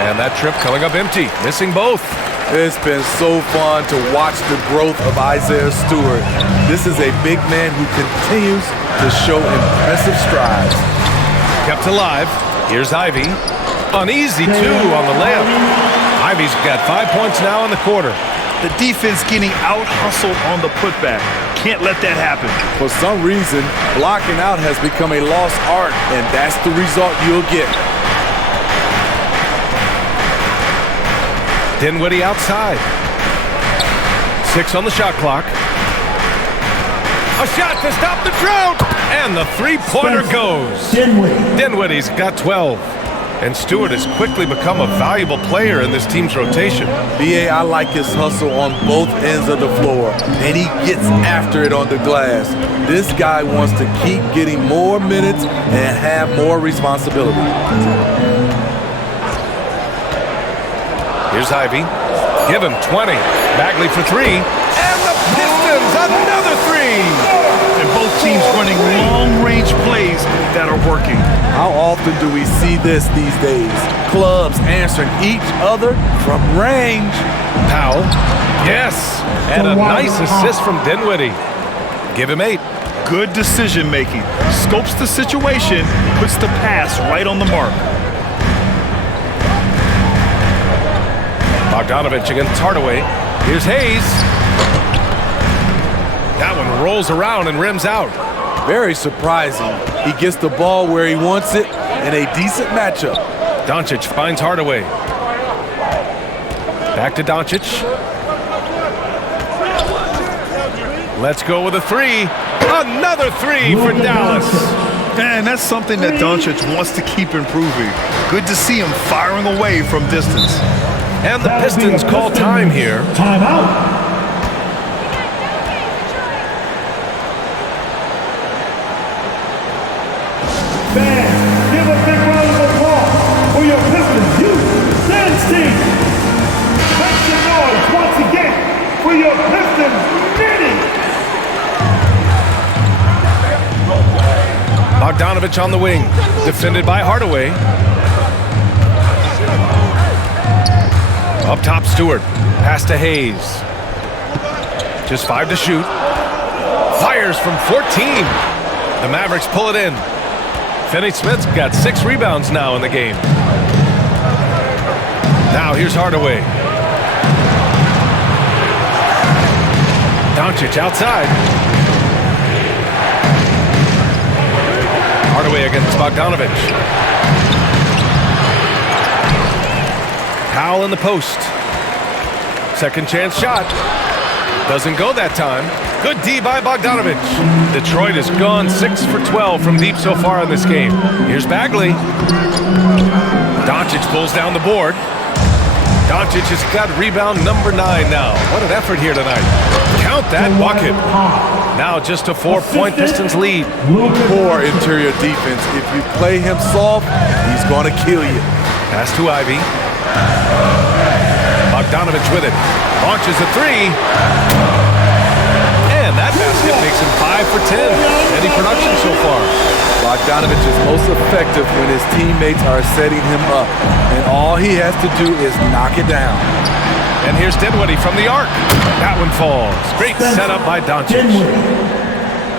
And that trip coming up empty, missing both. It's been so fun to watch the growth of Isaiah Stewart. This is a big man who continues to show impressive strides. Kept alive. Here's Ivy. An easy 2 on the layup. Ivy's got 5 points now in the quarter. The defense getting out-hustled on the putback. Can't let that happen. For some reason, blocking out has become a lost art, and that's the result you'll get. Dinwiddie outside. 6 on the shot clock. A shot to stop the drought! And the 3-pointer goes. Dinwiddie. Dinwiddie's got 12. And Stewart has quickly become a valuable player in this team's rotation. B.A., I like his hustle on both ends of the floor, and he gets after it on the glass. This guy wants to keep getting more minutes and have more responsibility. Here's Ivy. Give him 20. Bagley for three. And the Pistons, another three! And both teams running long-range plays that are working. How often do we see this these days? Clubs answering each other from range. Powell. Yes! And a nice assist from Dinwiddie. Give him 8. Good decision-making. Scopes the situation, puts the pass right on the mark. Bogdanovich against Hardaway. Here's Hayes. That one rolls around and rims out. Very surprising. He gets the ball where he wants it in a decent matchup. Doncic finds Hardaway. Back to Doncic. Let's go with a three. Another three for Dallas. Man, that's something that Doncic wants to keep improving. Good to see him firing away from distance. And the Pistons call time here. Timeout. Fans, give a big round of applause for your Pistons youth dance team. Make some noise once again for your Pistons Mini. Bogdanovich on the wing, defended by Hardaway. Up top, Stewart. Pass to Hayes. Just 5 to shoot. Fires from 14. The Mavericks pull it in. Finney-Smith's got 6 rebounds now in the game. Now here's Hardaway. Doncic outside. Hardaway against Bogdanovich. Powell in the post. Second chance shot. Doesn't go that time. Good D by Bogdanovich. Detroit has gone 6 for 12 from deep so far in this game. Here's Bagley. Doncic pulls down the board. Doncic has got rebound number 9 now. What an effort here tonight. Count that bucket. Now just a 4-point Pistons lead. Poor interior defense. If you play him soft, he's going to kill you. Pass to Ivy. Bogdanovich with it. Launches a 3. And that basket makes him 5 for 10. Any production so far? Bogdanovich is most effective when his teammates are setting him up. And all he has to do is knock it down. And here's Dinwiddie from the arc. That one falls. Great setup by Doncic.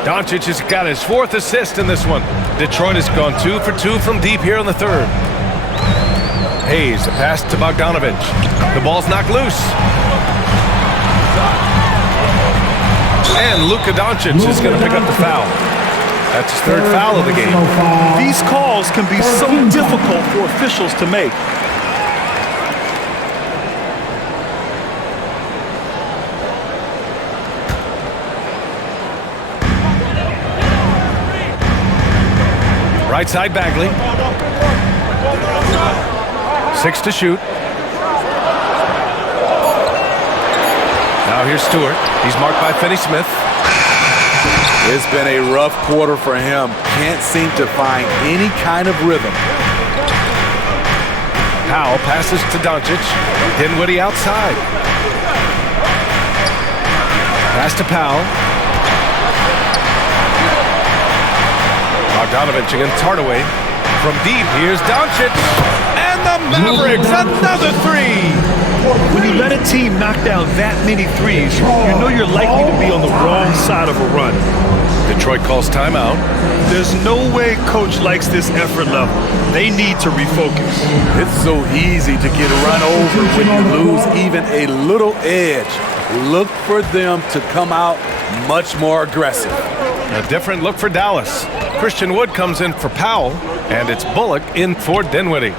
Doncic has got his 4th assist in this one. Detroit has gone 2 for 2 from deep here in the 3rd. Hayes, the pass to Bogdanovich. The ball's knocked loose. And Luka Doncic is going to pick up the foul. That's his 3rd foul of the game. These calls can be so difficult for officials to make. Right side Bagley. 6 to shoot. Now here's Stewart. He's marked by Finney-Smith. It's been a rough quarter for him. Can't seem to find any kind of rhythm. Powell passes to Doncic. Dinwiddie outside. Pass to Powell. Bogdanovich against Hardaway. From deep, here's Doncic. And the Mavericks, another 3. When you let a team knock down that many threes, you know you're likely to be on the wrong side of a run. Detroit calls timeout. There's no way coach likes this effort level. They need to refocus. It's so easy to get run over when you lose even a little edge. Look for them to come out much more aggressive. A different look for Dallas. Christian Wood comes in for Powell, and it's Bullock in for Dinwiddie.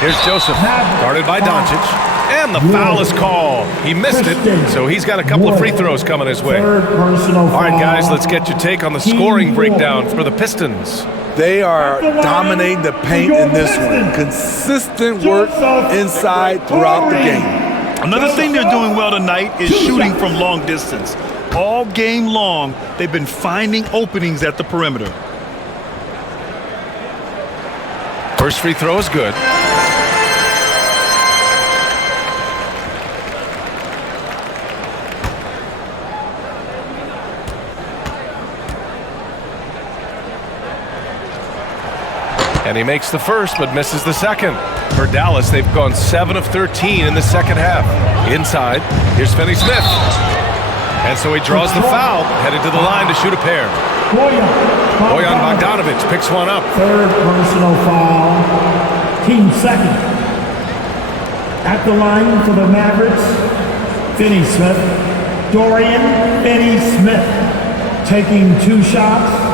Here's Joseph, guarded by Doncic, and the foul is called. He missed it, so he's got a couple of free throws coming his way. All right, guys, let's get your take on the scoring breakdown for the Pistons. They are dominating the paint in this one. Consistent work inside throughout the game. Another thing they're doing well tonight is shooting from long distance. All game long, they've been finding openings at the perimeter. First free throw is good. And he makes the first, but misses the second. For Dallas, they've gone 7 of 13 in the second half. Inside, here's Finney-Smith. And so he draws the foul, headed to the line to shoot a pair. Bojan Bogdanovic picks one up. Third personal foul, team second. At the line for the Mavericks, Finney-Smith. Dorian Finney-Smith taking 2 shots.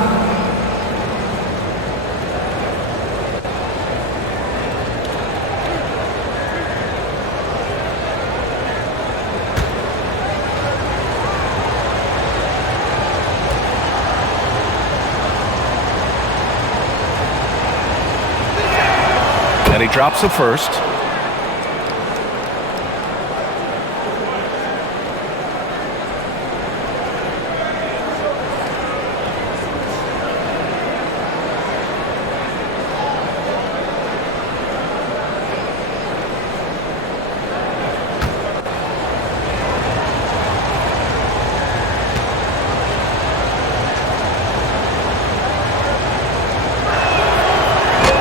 And he drops the first.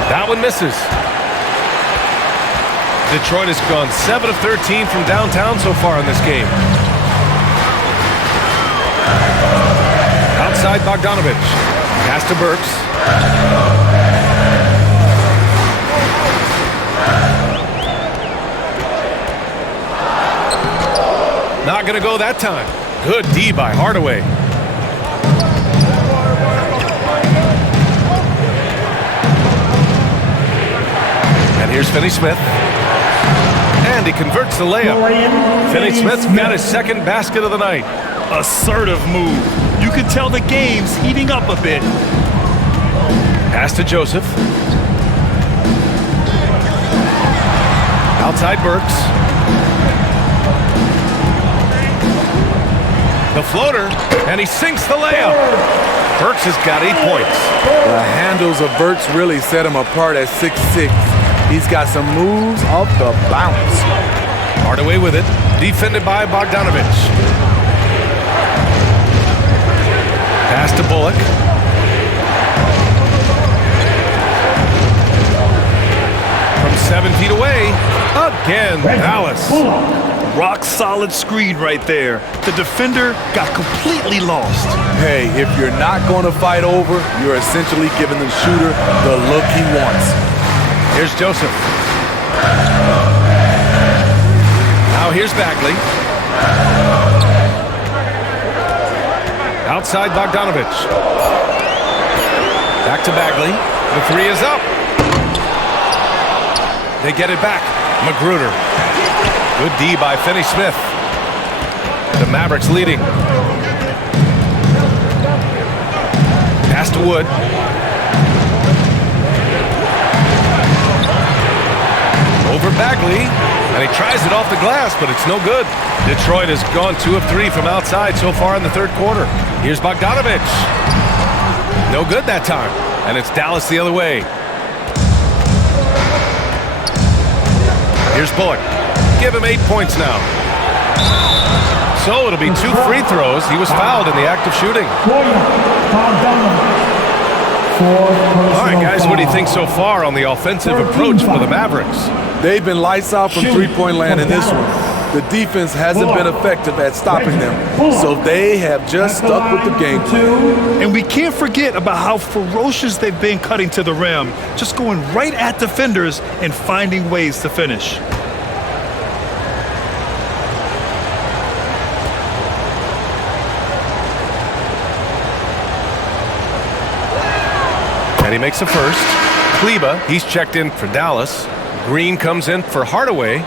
That one misses. Detroit has gone 7 of 13 from downtown so far in this game. Outside Bogdanovic. Pass to Burks. Not going to go that time. Good D by Hardaway. And here's Finney-Smith. And he converts the layup. Finney-Smith's got his second basket of the night. Assertive move. You can tell the game's heating up a bit. Pass to Joseph. Outside Burks. The floater, and he sinks the layup. Burks has got 8 points. The handles of Burks really set him apart at 6'6". He's got some moves off the bounce. Hardaway with it, defended by Bogdanovic. Pass to Bullock. From 7 feet away, again, Dallas. Rock solid screen right there. The defender got completely lost. Hey, if you're not going to fight over, you're essentially giving the shooter the look he wants. Here's Joseph. Now here's Bagley. Outside Bogdanovic. Back to Bagley. The 3 is up. They get it back. Magruder. Good D by Finney-Smith. The Mavericks leading. Pass to Wood. Over Bagley, and he tries it off the glass, but it's no good. Detroit has gone 2 of 3 from outside so far in the third quarter. Here's Bogdanovic. No good that time, and it's Dallas the other way. Here's Bullock. Give him 8 points now. So it'll be 2 free throws. He was fouled in the act of shooting. All right, guys, what do you think so far on the offensive approach for the Mavericks? They've been lights out from three-point land in this one. The defense hasn't been effective at stopping them, so they have just stuck with the game plan. And we can't forget about how ferocious they've been cutting to the rim, just going right at defenders and finding ways to finish. And he makes a first. Kleba, he's checked in for Dallas. Green comes in for Hardaway.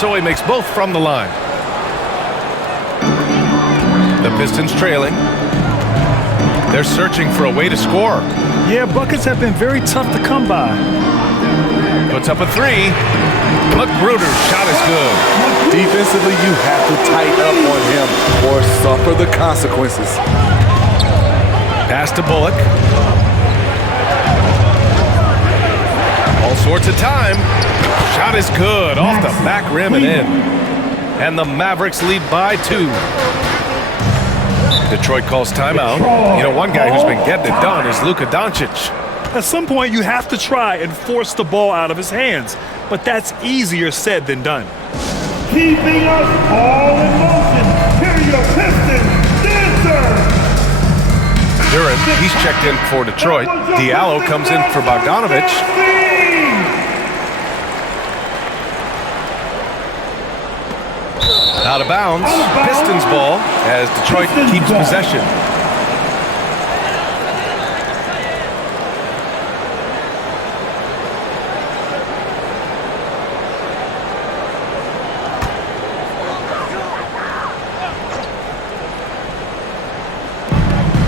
so he makes both from the line. The Pistons trailing. They're searching for a way to score. Yeah, buckets have been very tough to come by. Puts up a three. Magruder's shot is good. Defensively, you have to tighten up on him or suffer the consequences. Pass to Bullock. All sorts of time. Shot is good. Off the back rim and in. And the Mavericks lead by 2. Detroit calls timeout. You know, one guy who's been getting it done is Luka Doncic. At some point, you have to try and force the ball out of his hands. But that's easier said than done. Keeping us all in motion. Here are your Pistons dancers. Duran, he's checked in for Detroit. Diallo comes in for Bogdanovich. Out of bounds. Pistons ball as Detroit keeps possession.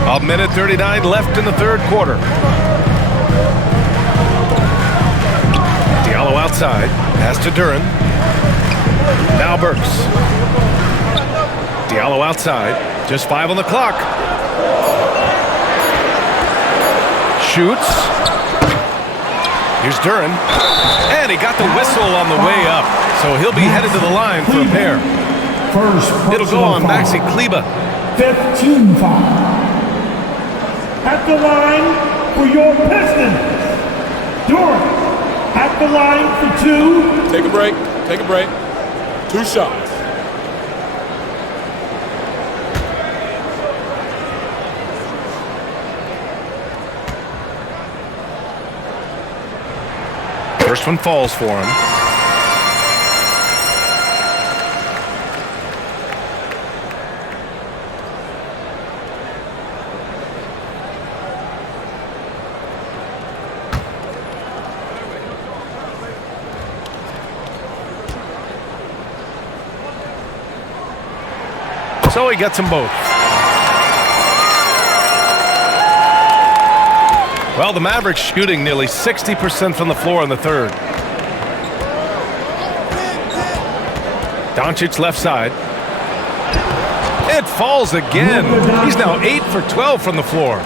A minute 39 left in the third quarter. Diallo outside. Pass to Duran. Now Burks. Diallo outside. Just 5 on the clock. Shoots. Here's Duran. And he got the whistle on the way up. So he'll be headed to the line for a pair. It'll go on Maxi Kleba. 15 foul. At the line for your Pistons. Duran at the line for 2. Take a break. Take a break. 2 shots. First one falls for him. So he gets them both. Well, the Mavericks shooting nearly 60% from the floor in the third. Doncic left side. It falls again. He's now 8 for 12 from the floor.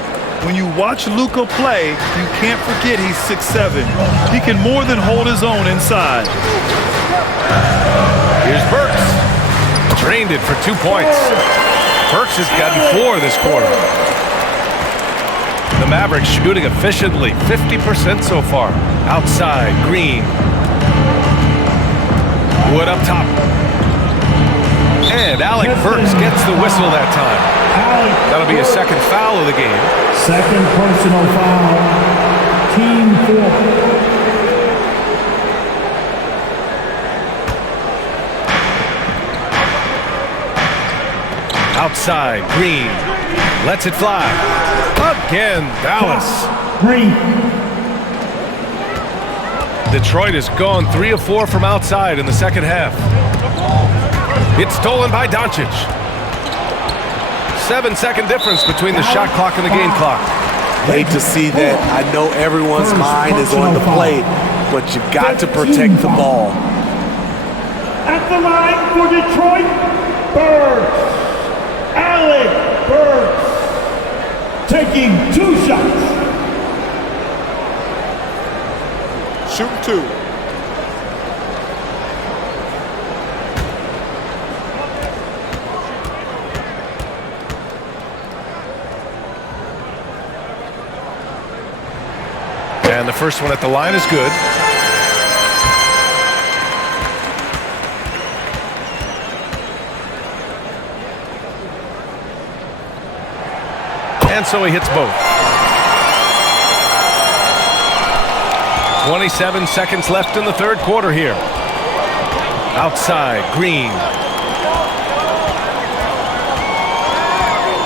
When you watch Luka play, you can't forget he's 6'7". He can more than hold his own inside. Here's Burks. Drained it for 2 points. Burks has gotten 4 this quarter. The Mavericks shooting efficiently, 50% so far. Outside, Green. Wood up top. And Alec Burks gets the whistle that time. That'll be his second foul of the game. Second personal foul. Team 4. Outside, Green lets it fly. Again, Dallas. Green. Detroit has gone 3 of 4 from outside in the second half. It's stolen by Doncic. 7-second difference between the shot clock and the game clock. Hate to see that. I know everyone's mind is on the plate, but you got to protect the ball. At the line for Detroit, Burks. Alec Burks taking 2 shots. Shooting 2. And the first one at the line is good. And so he hits both. 27 seconds left in the third quarter here. Outside, Green.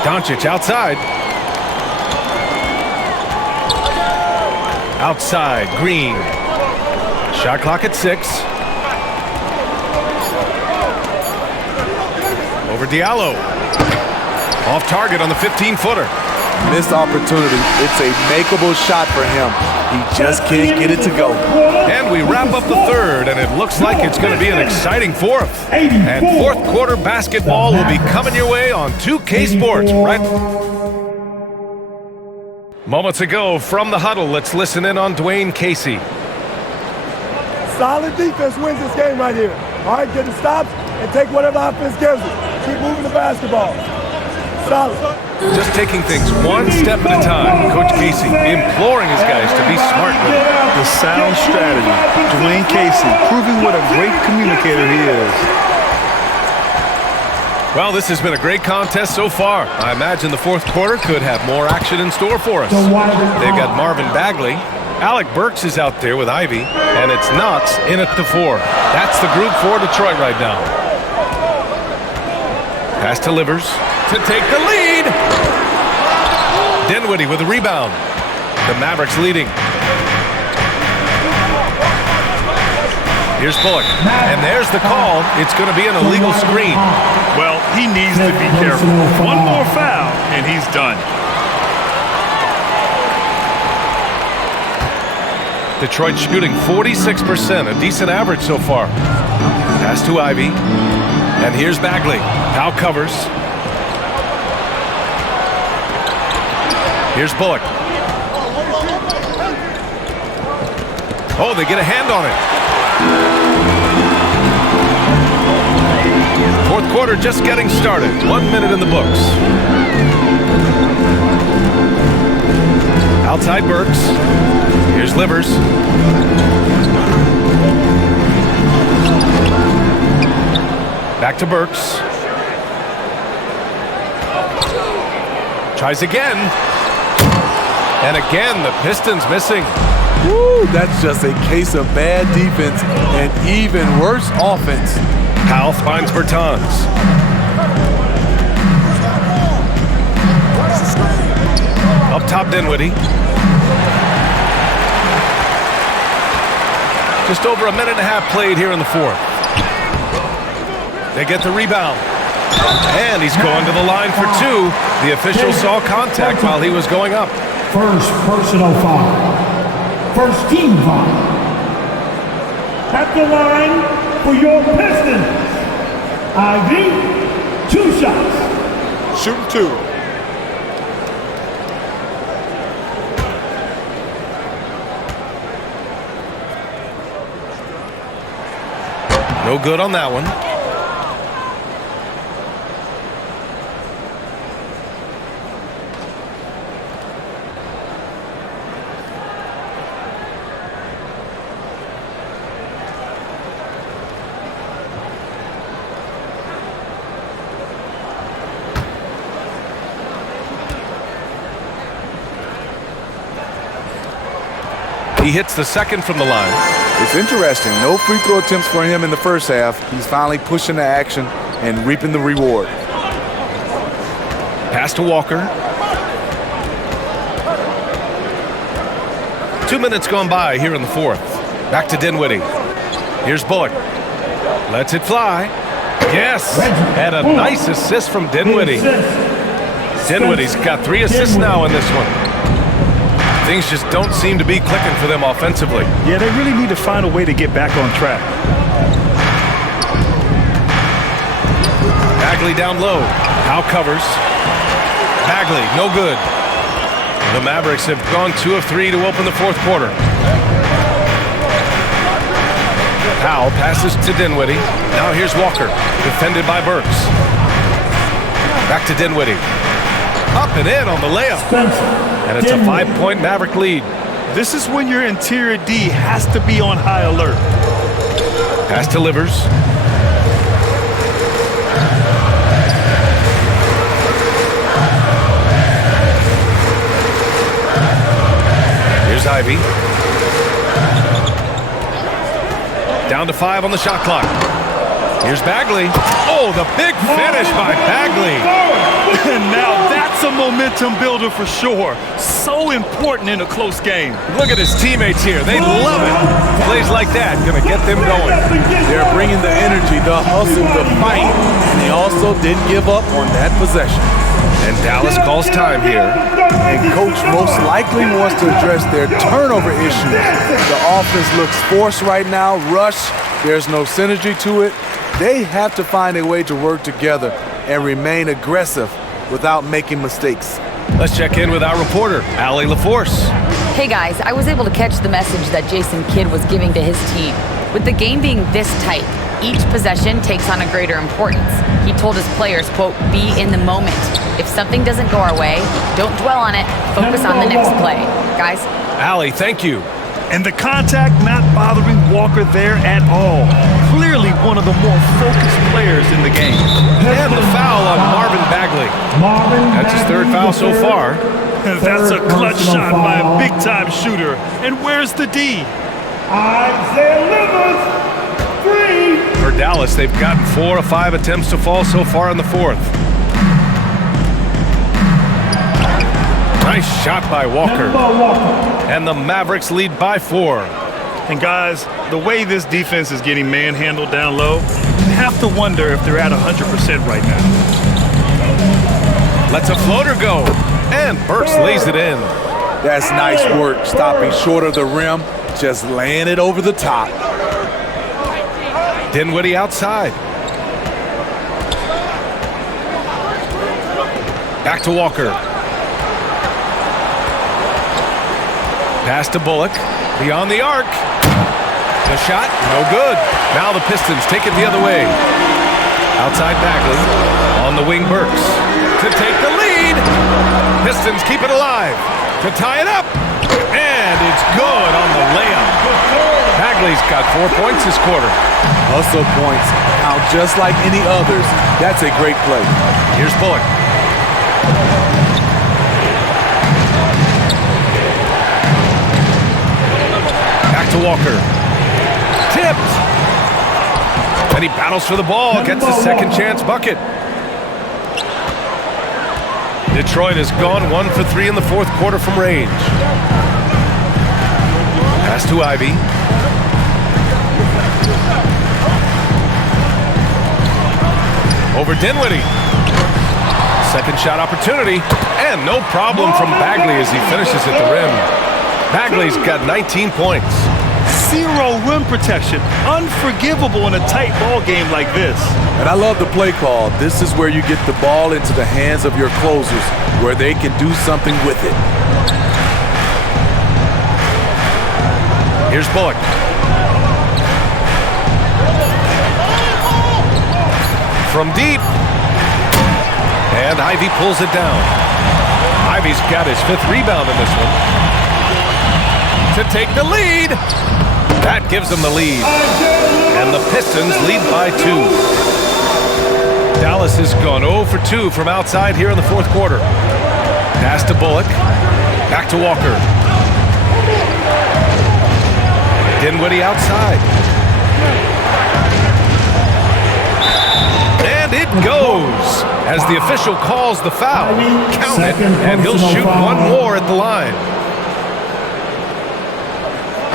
Doncic outside. Outside, Green. Shot clock at 6. over Diallo. Off target on the 15-footer. Missed opportunity. It's a makeable shot for him. He just can't get it to go. And we wrap up the third, and it looks like it's going to be an exciting fourth. And fourth quarter basketball will be coming your way on 2K Sports, right? Moments ago from the huddle, let's listen in on Dwayne Casey. Solid defense wins this game right here. All right, get the stops and take whatever offense gives us. Keep moving the basketball. Solid. Just taking things one step at a time. Coach Casey imploring his guys to be smart with it. The sound strategy. Dwayne Casey proving what a great communicator he is. Well, this has been a great contest so far. I imagine the fourth quarter could have more action in store for us. They've got Marvin Bagley. Alec Burks is out there with Ivy, and it's Knox in at the 4. That's the group for Detroit right now. Pass to Livers to take the lead. Dinwiddie with the rebound. The Mavericks leading. Here's Bullock, and there's the call. It's going to be an illegal screen. Well, he needs to be careful. One more foul, and he's done. Detroit shooting 46%, a decent average so far. Pass to Ivy, and here's Bagley. Now covers. Here's Bullock. Oh, they get a hand on it. Fourth quarter just getting started. 1 minute in the books. Outside Burks. Here's Livers. Back to Burks. Tries again. And again, the Pistons missing. Woo, that's just a case of bad defense and even worse offense. Powell finds Bertans. Up top, Dinwiddie. Just over a minute and a half played here in the fourth. They get the rebound. And he's going to the line for 2. The official saw contact while he was going up. First personal foul. First team foul. At the line for your Pistons. Ivy, 2 shots. Shooting 2. No good on that one. He hits the second from the line. It's interesting. No free throw attempts for him in the first half. He's finally pushing the action and reaping the reward. Pass to Walker. 2 minutes gone by here in the fourth. Back to Dinwiddie. Here's Bullock. Lets it fly. Yes! And a nice assist from Dinwiddie. Dinwiddie's got 3 assists now in this one. Things just don't seem to be clicking for them offensively. Yeah, they really need to find a way to get back on track. Bagley down low. Powell covers. Bagley, no good. The Mavericks have gone 2 of 3 to open the fourth quarter. Powell passes to Dinwiddie. Now here's Walker, defended by Burks. Back to Dinwiddie. Up and in on the layup. And it's a 5-point Maverick lead. This is when your interior D has to be on high alert. Pass to Livers. Here's Ivy. Down to 5 on the shot clock. Here's Bagley. Oh, the big finish by Bagley. And now that's a momentum builder for sure. So important in a close game. Look at his teammates here. They love it. Plays like that gonna get them going. They're bringing the energy, the hustle, the fight, and they also didn't give up on that possession. And Dallas calls time here. And coach most likely wants to address their turnover issues. The offense looks forced right now, rush. There's no synergy to it. They have to find a way to work together and remain aggressive without making mistakes. Let's check in with our reporter, Allie LaForce. Hey guys, I was able to catch the message that Jason Kidd was giving to his team. With the game being this tight, each possession takes on a greater importance. He told his players, quote, be in the moment. If something doesn't go our way, don't dwell on it, focus on the next play. Guys? Allie, thank you. And the contact not bothering Walker there at all. Clearly one of the more focused players in the game. And the foul on Marvin Bagley. That's his third foul so far. That's a clutch shot by a big-time shooter. And where's the D? Isaiah Livers, 3. For Dallas, they've gotten 4 of 5 attempts to fall so far in the fourth. Nice shot by Walker. And the Mavericks lead by 4. And guys, the way this defense is getting manhandled down low, you have to wonder if they're at 100% right now. Lets a floater go. And Burks lays it in. That's nice work, stopping short of the rim, just laying it over the top. Dinwiddie outside. Back to Walker. Pass to Bullock. Beyond the arc. The shot, no good. Now the Pistons take it the other way. Outside Bagley. On the wing, Burks. To take the lead. Pistons keep it alive. To tie it up. And it's good on the layup. Bagley's got 4 points this quarter. Hustle points count just like any others. That's a great play. Here's Bullock. Back to Walker. Tipped. And he battles for the ball. Gets his second chance bucket. Detroit has gone 1 for 3 in the fourth quarter from range. Pass to Ivy. Over Dinwiddie. Second shot opportunity. And no problem from Bagley as he finishes at the rim. Bagley's got 19 points. 0 rim protection. Unforgivable in a tight ball game like this. And I love the play call. This is where you get the ball into the hands of your closers, where they can do something with it. Here's Bullock. From deep. And Ivy pulls it down. Ivy's got his 5th rebound in this one. To take the lead. That gives them the lead. And the Pistons lead by 2. Dallas has gone 0 for 2 from outside here in the fourth quarter. Pass to Bullock. Back to Walker. Dinwiddie outside. And it goes as the official calls the foul. Count it, and he'll shoot one more at the line.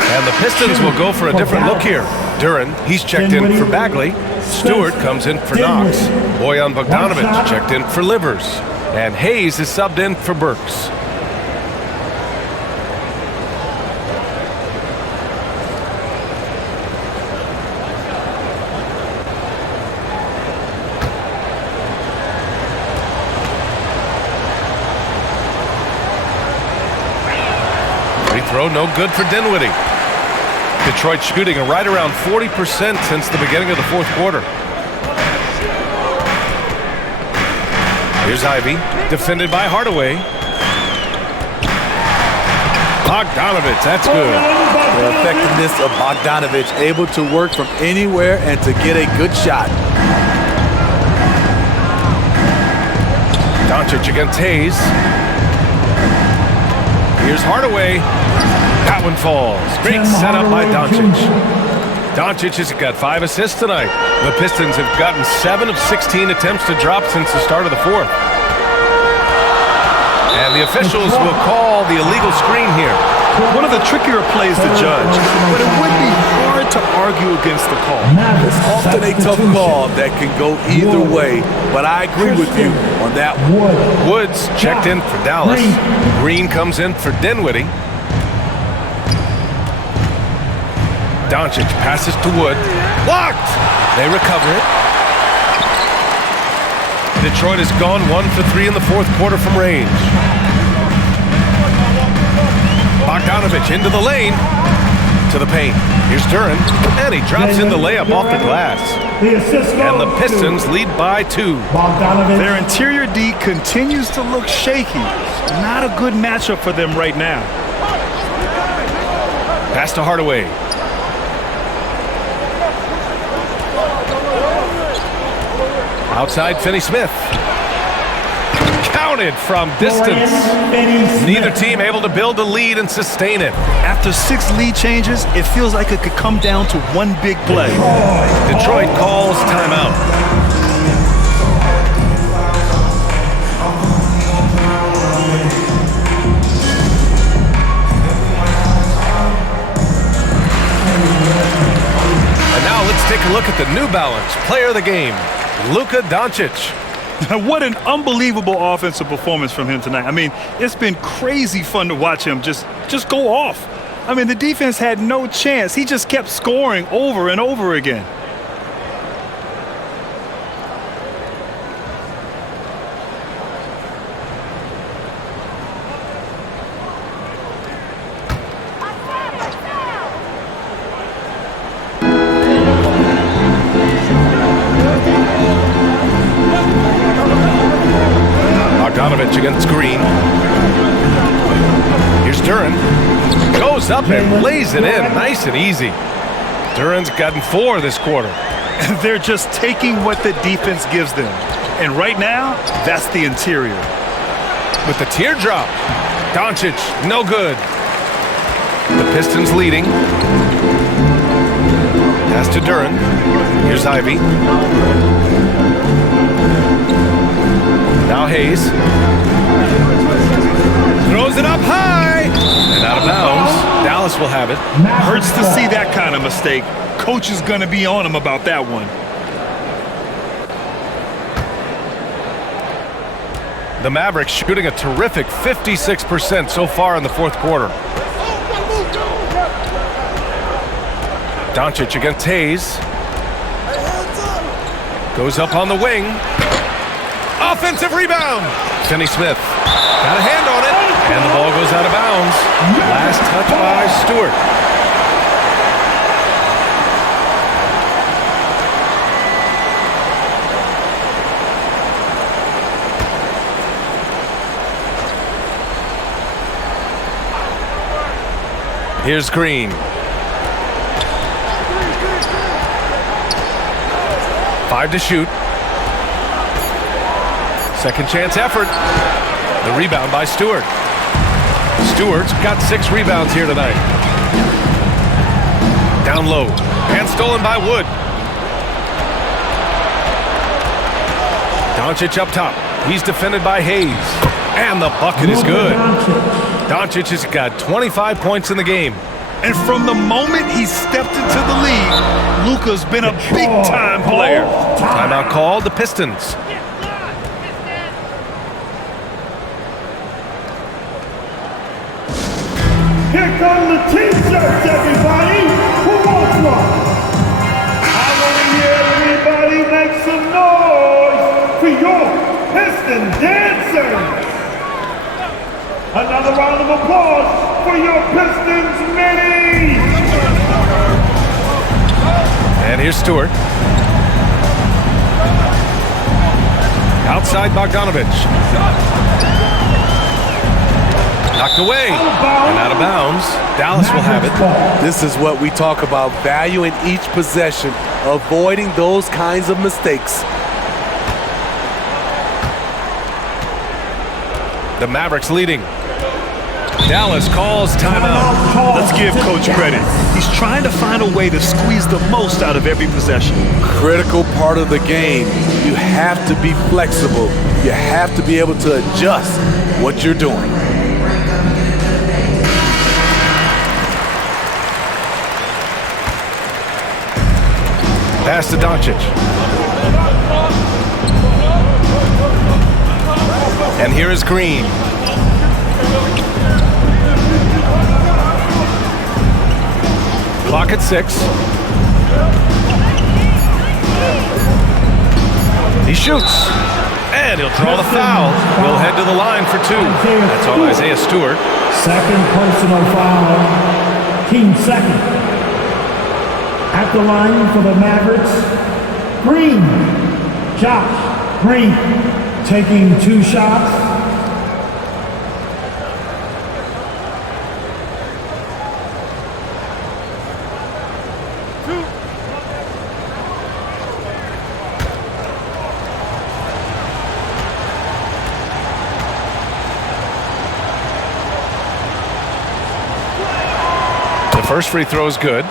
And the Pistons will go for a different look here. Duran, he's checked in for Bagley. Stewart comes in for Knox. Bojan Bogdanovic checked in for Livers. And Hayes is subbed in for Burks. Free throw, no good for Dinwiddie. Detroit shooting right around 40% since the beginning of the fourth quarter. Here's Ivy, defended by Hardaway. Bogdanovic, that's good. The effectiveness of Bogdanovic, able to work from anywhere and to get a good shot. Doncic against Hayes. Here's Hardaway. That one falls. Great setup by Doncic. Doncic has got 5 assists tonight. The Pistons have gotten 7 of 16 attempts to drop since the start of the fourth. And the officials will call the illegal screen here. One of the trickier plays to judge, but it would be hard to argue against the call. It's often a tough call that can go either way, but I agree with you on that one. Woods checked in for Dallas. Green comes in for Dinwiddie. Doncic passes to Wood. Blocked! They recover it. Detroit has gone 1 for 3 in the fourth quarter from range. Bogdanovich into the lane. To the paint. Here's Duren. And he drops in the layup off the glass. And the Pistons lead by 2. Their interior D continues to look shaky. Not a good matchup for them right now. Pass to Hardaway. Outside, Finney-Smith. Counted from distance. Neither team able to build a lead and sustain it. After 6 lead changes, it feels like it could come down to one big play. Detroit calls timeout. And now let's take a look at the New Balance player of the game, Luka Doncic. What an unbelievable offensive performance from him tonight. I mean, it's been crazy fun to watch him just go off. I mean, the defense had no chance. He just kept scoring over and over again. Bogdanovich against Green. Here's Duren. Goes up and lays it in. Nice and easy. Duren's gotten 4 this quarter. They're just taking what the defense gives them. And right now, that's the interior. With the teardrop. Doncic, no good. The Pistons leading. Pass to Duren. Here's Ivy. Now Hayes. Throws it up high. And out of bounds. Dallas will have it. Hurts to see that kind of mistake. Coach is going to be on him about that one. The Mavericks shooting a terrific 56% so far in the fourth quarter. Doncic against Hayes. Goes up on the wing. Offensive rebound. Finney-Smith got a hand on it, and the ball goes out of bounds. Last touch by Stewart. Here's Green. 5 to shoot. Second chance effort. The rebound by Stewart. Stewart's got 6 rebounds here tonight. Down low. And stolen by Wood. Doncic up top. He's defended by Hayes. And the bucket is good. Doncic has got 25 points in the game. And from the moment he stepped into the league, Luka's been a big-time player. Timeout called, the Pistons. Here come the T-shirts, everybody. Who wants one? I want to hear everybody make some noise for your Piston dancers. Another round of applause for your Pistons mini. And here's Stewart. Outside Bogdanovich. Knocked away and out of bounds. Dallas will have it. This is what we talk about, valuing each possession, avoiding those kinds of mistakes. The Mavericks leading. Dallas calls timeout. Let's give Coach credit. He's trying to find a way to squeeze the most out of every possession. Critical part of the game. You have to be flexible. you have to be able to adjust what you're doing. Pass to Doncic. And here is Green. Clock at 6. He shoots. And he'll draw the foul. We'll head to the line for 2. That's on Isaiah Stewart. Second personal foul. Team second. At the line for the Mavericks, Green. Josh Green taking 2 shots. The first free throw is good.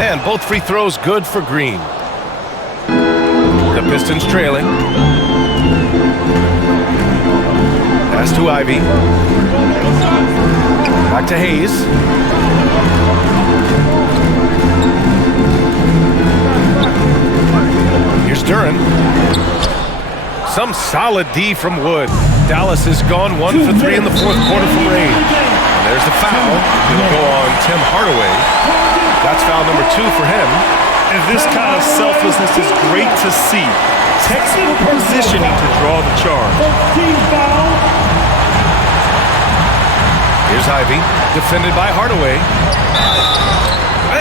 And both free throws good for Green. The Pistons trailing. Pass to Ivy. Back to Hayes. Here's Duren. Some solid D from Wood. Dallas has gone 1 for 3 in the fourth quarter from Rain. And there's the foul. It'll go on Tim Hardaway. That's foul number 2 for him. And this kind of selflessness is great to see. Textbook positioning to draw the charge. Here's Ivy, defended by Hardaway.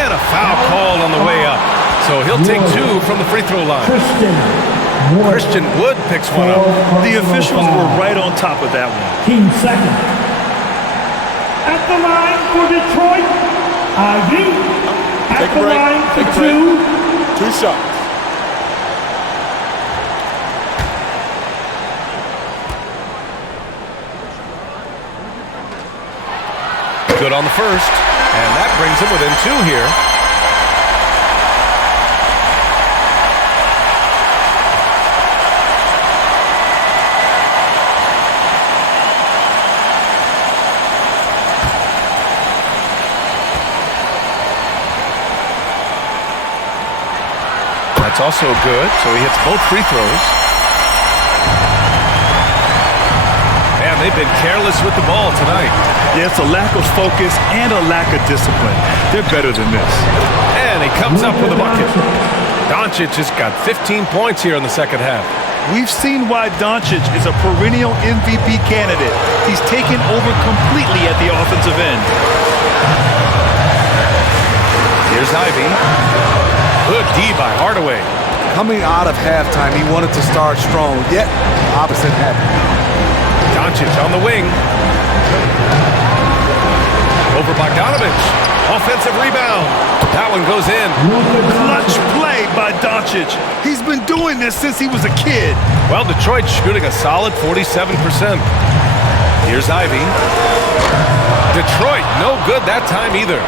And a foul called on the way up. So he'll take 2 from the free throw line. Christian Wood picks one up. The officials were right on top of that one. Team second. At the line for Detroit, Ivy. At the line for 2. 2 shots. Good on the first, and that brings him within 2 here. That's also good, so he hits both free throws. And they've been careless with the ball tonight. Yeah, it's a lack of focus and a lack of discipline. They're better than this. And he comes up with a bucket. Doncic has got 15 points here in the second half. We've seen why Doncic is a perennial MVP candidate. He's taken over completely at the offensive end. Here's Ivy. Good D by Hardaway. Coming out of halftime, he wanted to start strong, yet the opposite happened. Doncic on the wing. Over Bogdanovich. Offensive rebound. That one goes in. Clutch play by Doncic. He's been doing this since he was a kid. Well, Detroit shooting a solid 47%. Here's Ivy. Detroit, no good that time either.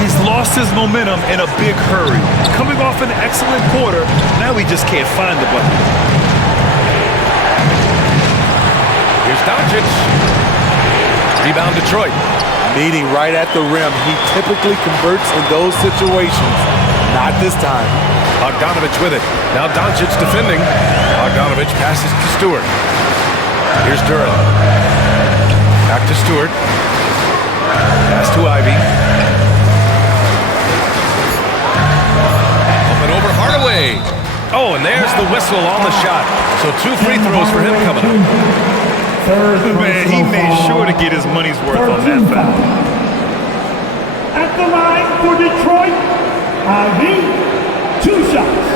He's lost his momentum in a big hurry. Coming off an excellent quarter, now he just can't find the bucket. Here's Doncic. Rebound Detroit. Meeting right at the rim. He typically converts in those situations. Not this time. Bogdanovich with it. Now Doncic defending. Bogdanovich passes to Stewart. Here's Duren. Back to Stewart. Pass to Ivy. Up and over Hardaway. Oh, and there's the whistle on the shot. So 2 free throws for him coming up. Man, he made sure to get his money's worth on that foul. At the line for Detroit, Ivy, 2 shots.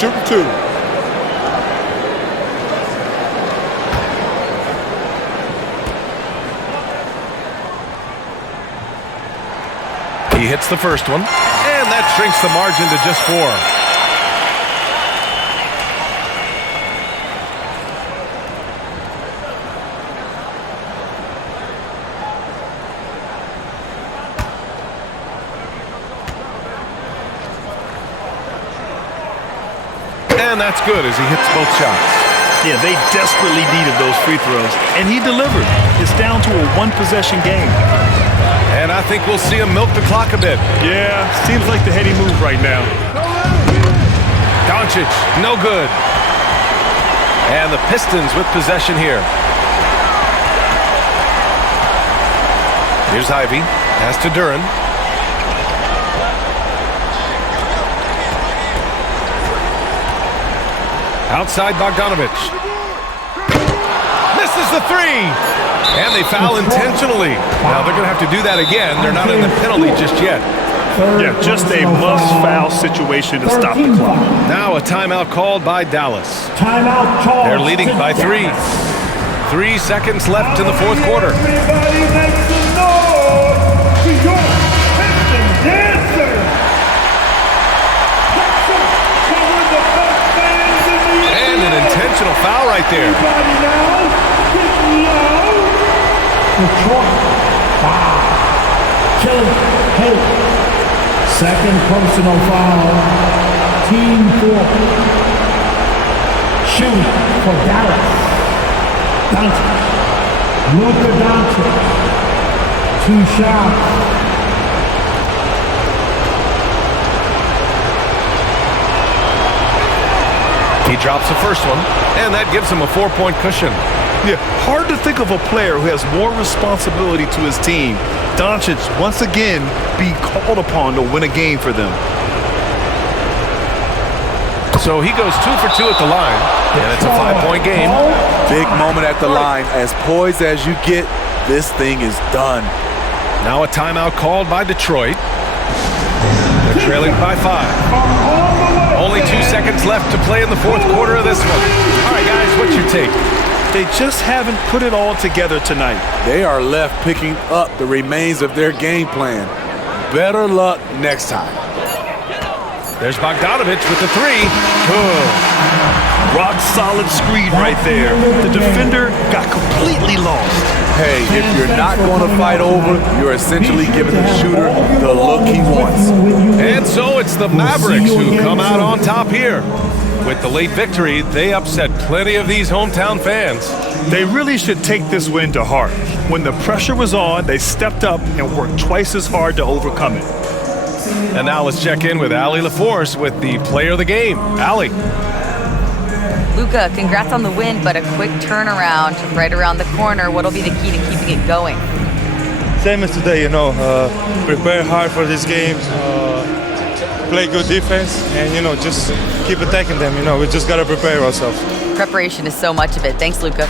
Shooting 2. He hits the first one, and that shrinks the margin to just 4. And that's good as he hits both shots. Yeah, they desperately needed those free throws, and he delivered. It's down to a one-possession game. And I think we'll see him milk the clock a bit. Yeah, seems like the heady move right now. Doncic, no good. And the Pistons with possession here. Here's Ivy, pass to Duran. Outside Bogdanovich. Misses the 3. And they foul intentionally. Now they're going to have to do that again. They're not in the penalty just yet. Yeah, just a must-foul situation to stop the clock. Now a timeout called by Dallas. Timeout called. They're leading by 3. 3 seconds left in the fourth quarter. Everybody make some noise for your Pistons dancer. And an intentional foul right there. Everybody now, get low. Detroit, 5. Kill, second personal foul. Team 4. Shooting for Dallas. Luka Doncic. 2 shots. He drops the first one, and that gives him a 4-point cushion. Yeah, hard to think of a player who has more responsibility to his team. Doncic, once again, being called upon to win a game for them. So he goes 2 for 2 at the line, and it's a 5-point game. Big moment at the line. As poised as you get, this thing is done. Now a timeout called by Detroit. They're trailing by 5. Only 2 seconds left to play in the fourth quarter of this one. All right, guys, what's your take? They just haven't put it all together tonight. They are left picking up the remains of their game plan. Better luck next time. There's Bogdanovich with the 3. Good. Rock solid screen right there. The defender got completely lost. Hey, if you're not going to fight over, you're essentially giving the shooter the look he wants. And so it's the Mavericks who come out on top here. With the late victory, they upset plenty of these hometown fans. They really should take this win to heart. When the pressure was on, they stepped up and worked twice as hard to overcome it. And now let's check in with Allie LaForce with the player of the game. Allie. Luka, congrats on the win, but a quick turnaround right around the corner. What'll be the key to keeping it going? Same as today, prepare hard for this game, play good defense, and, just keep attacking them. We just got to prepare ourselves. Preparation is so much of it. Thanks, Luka.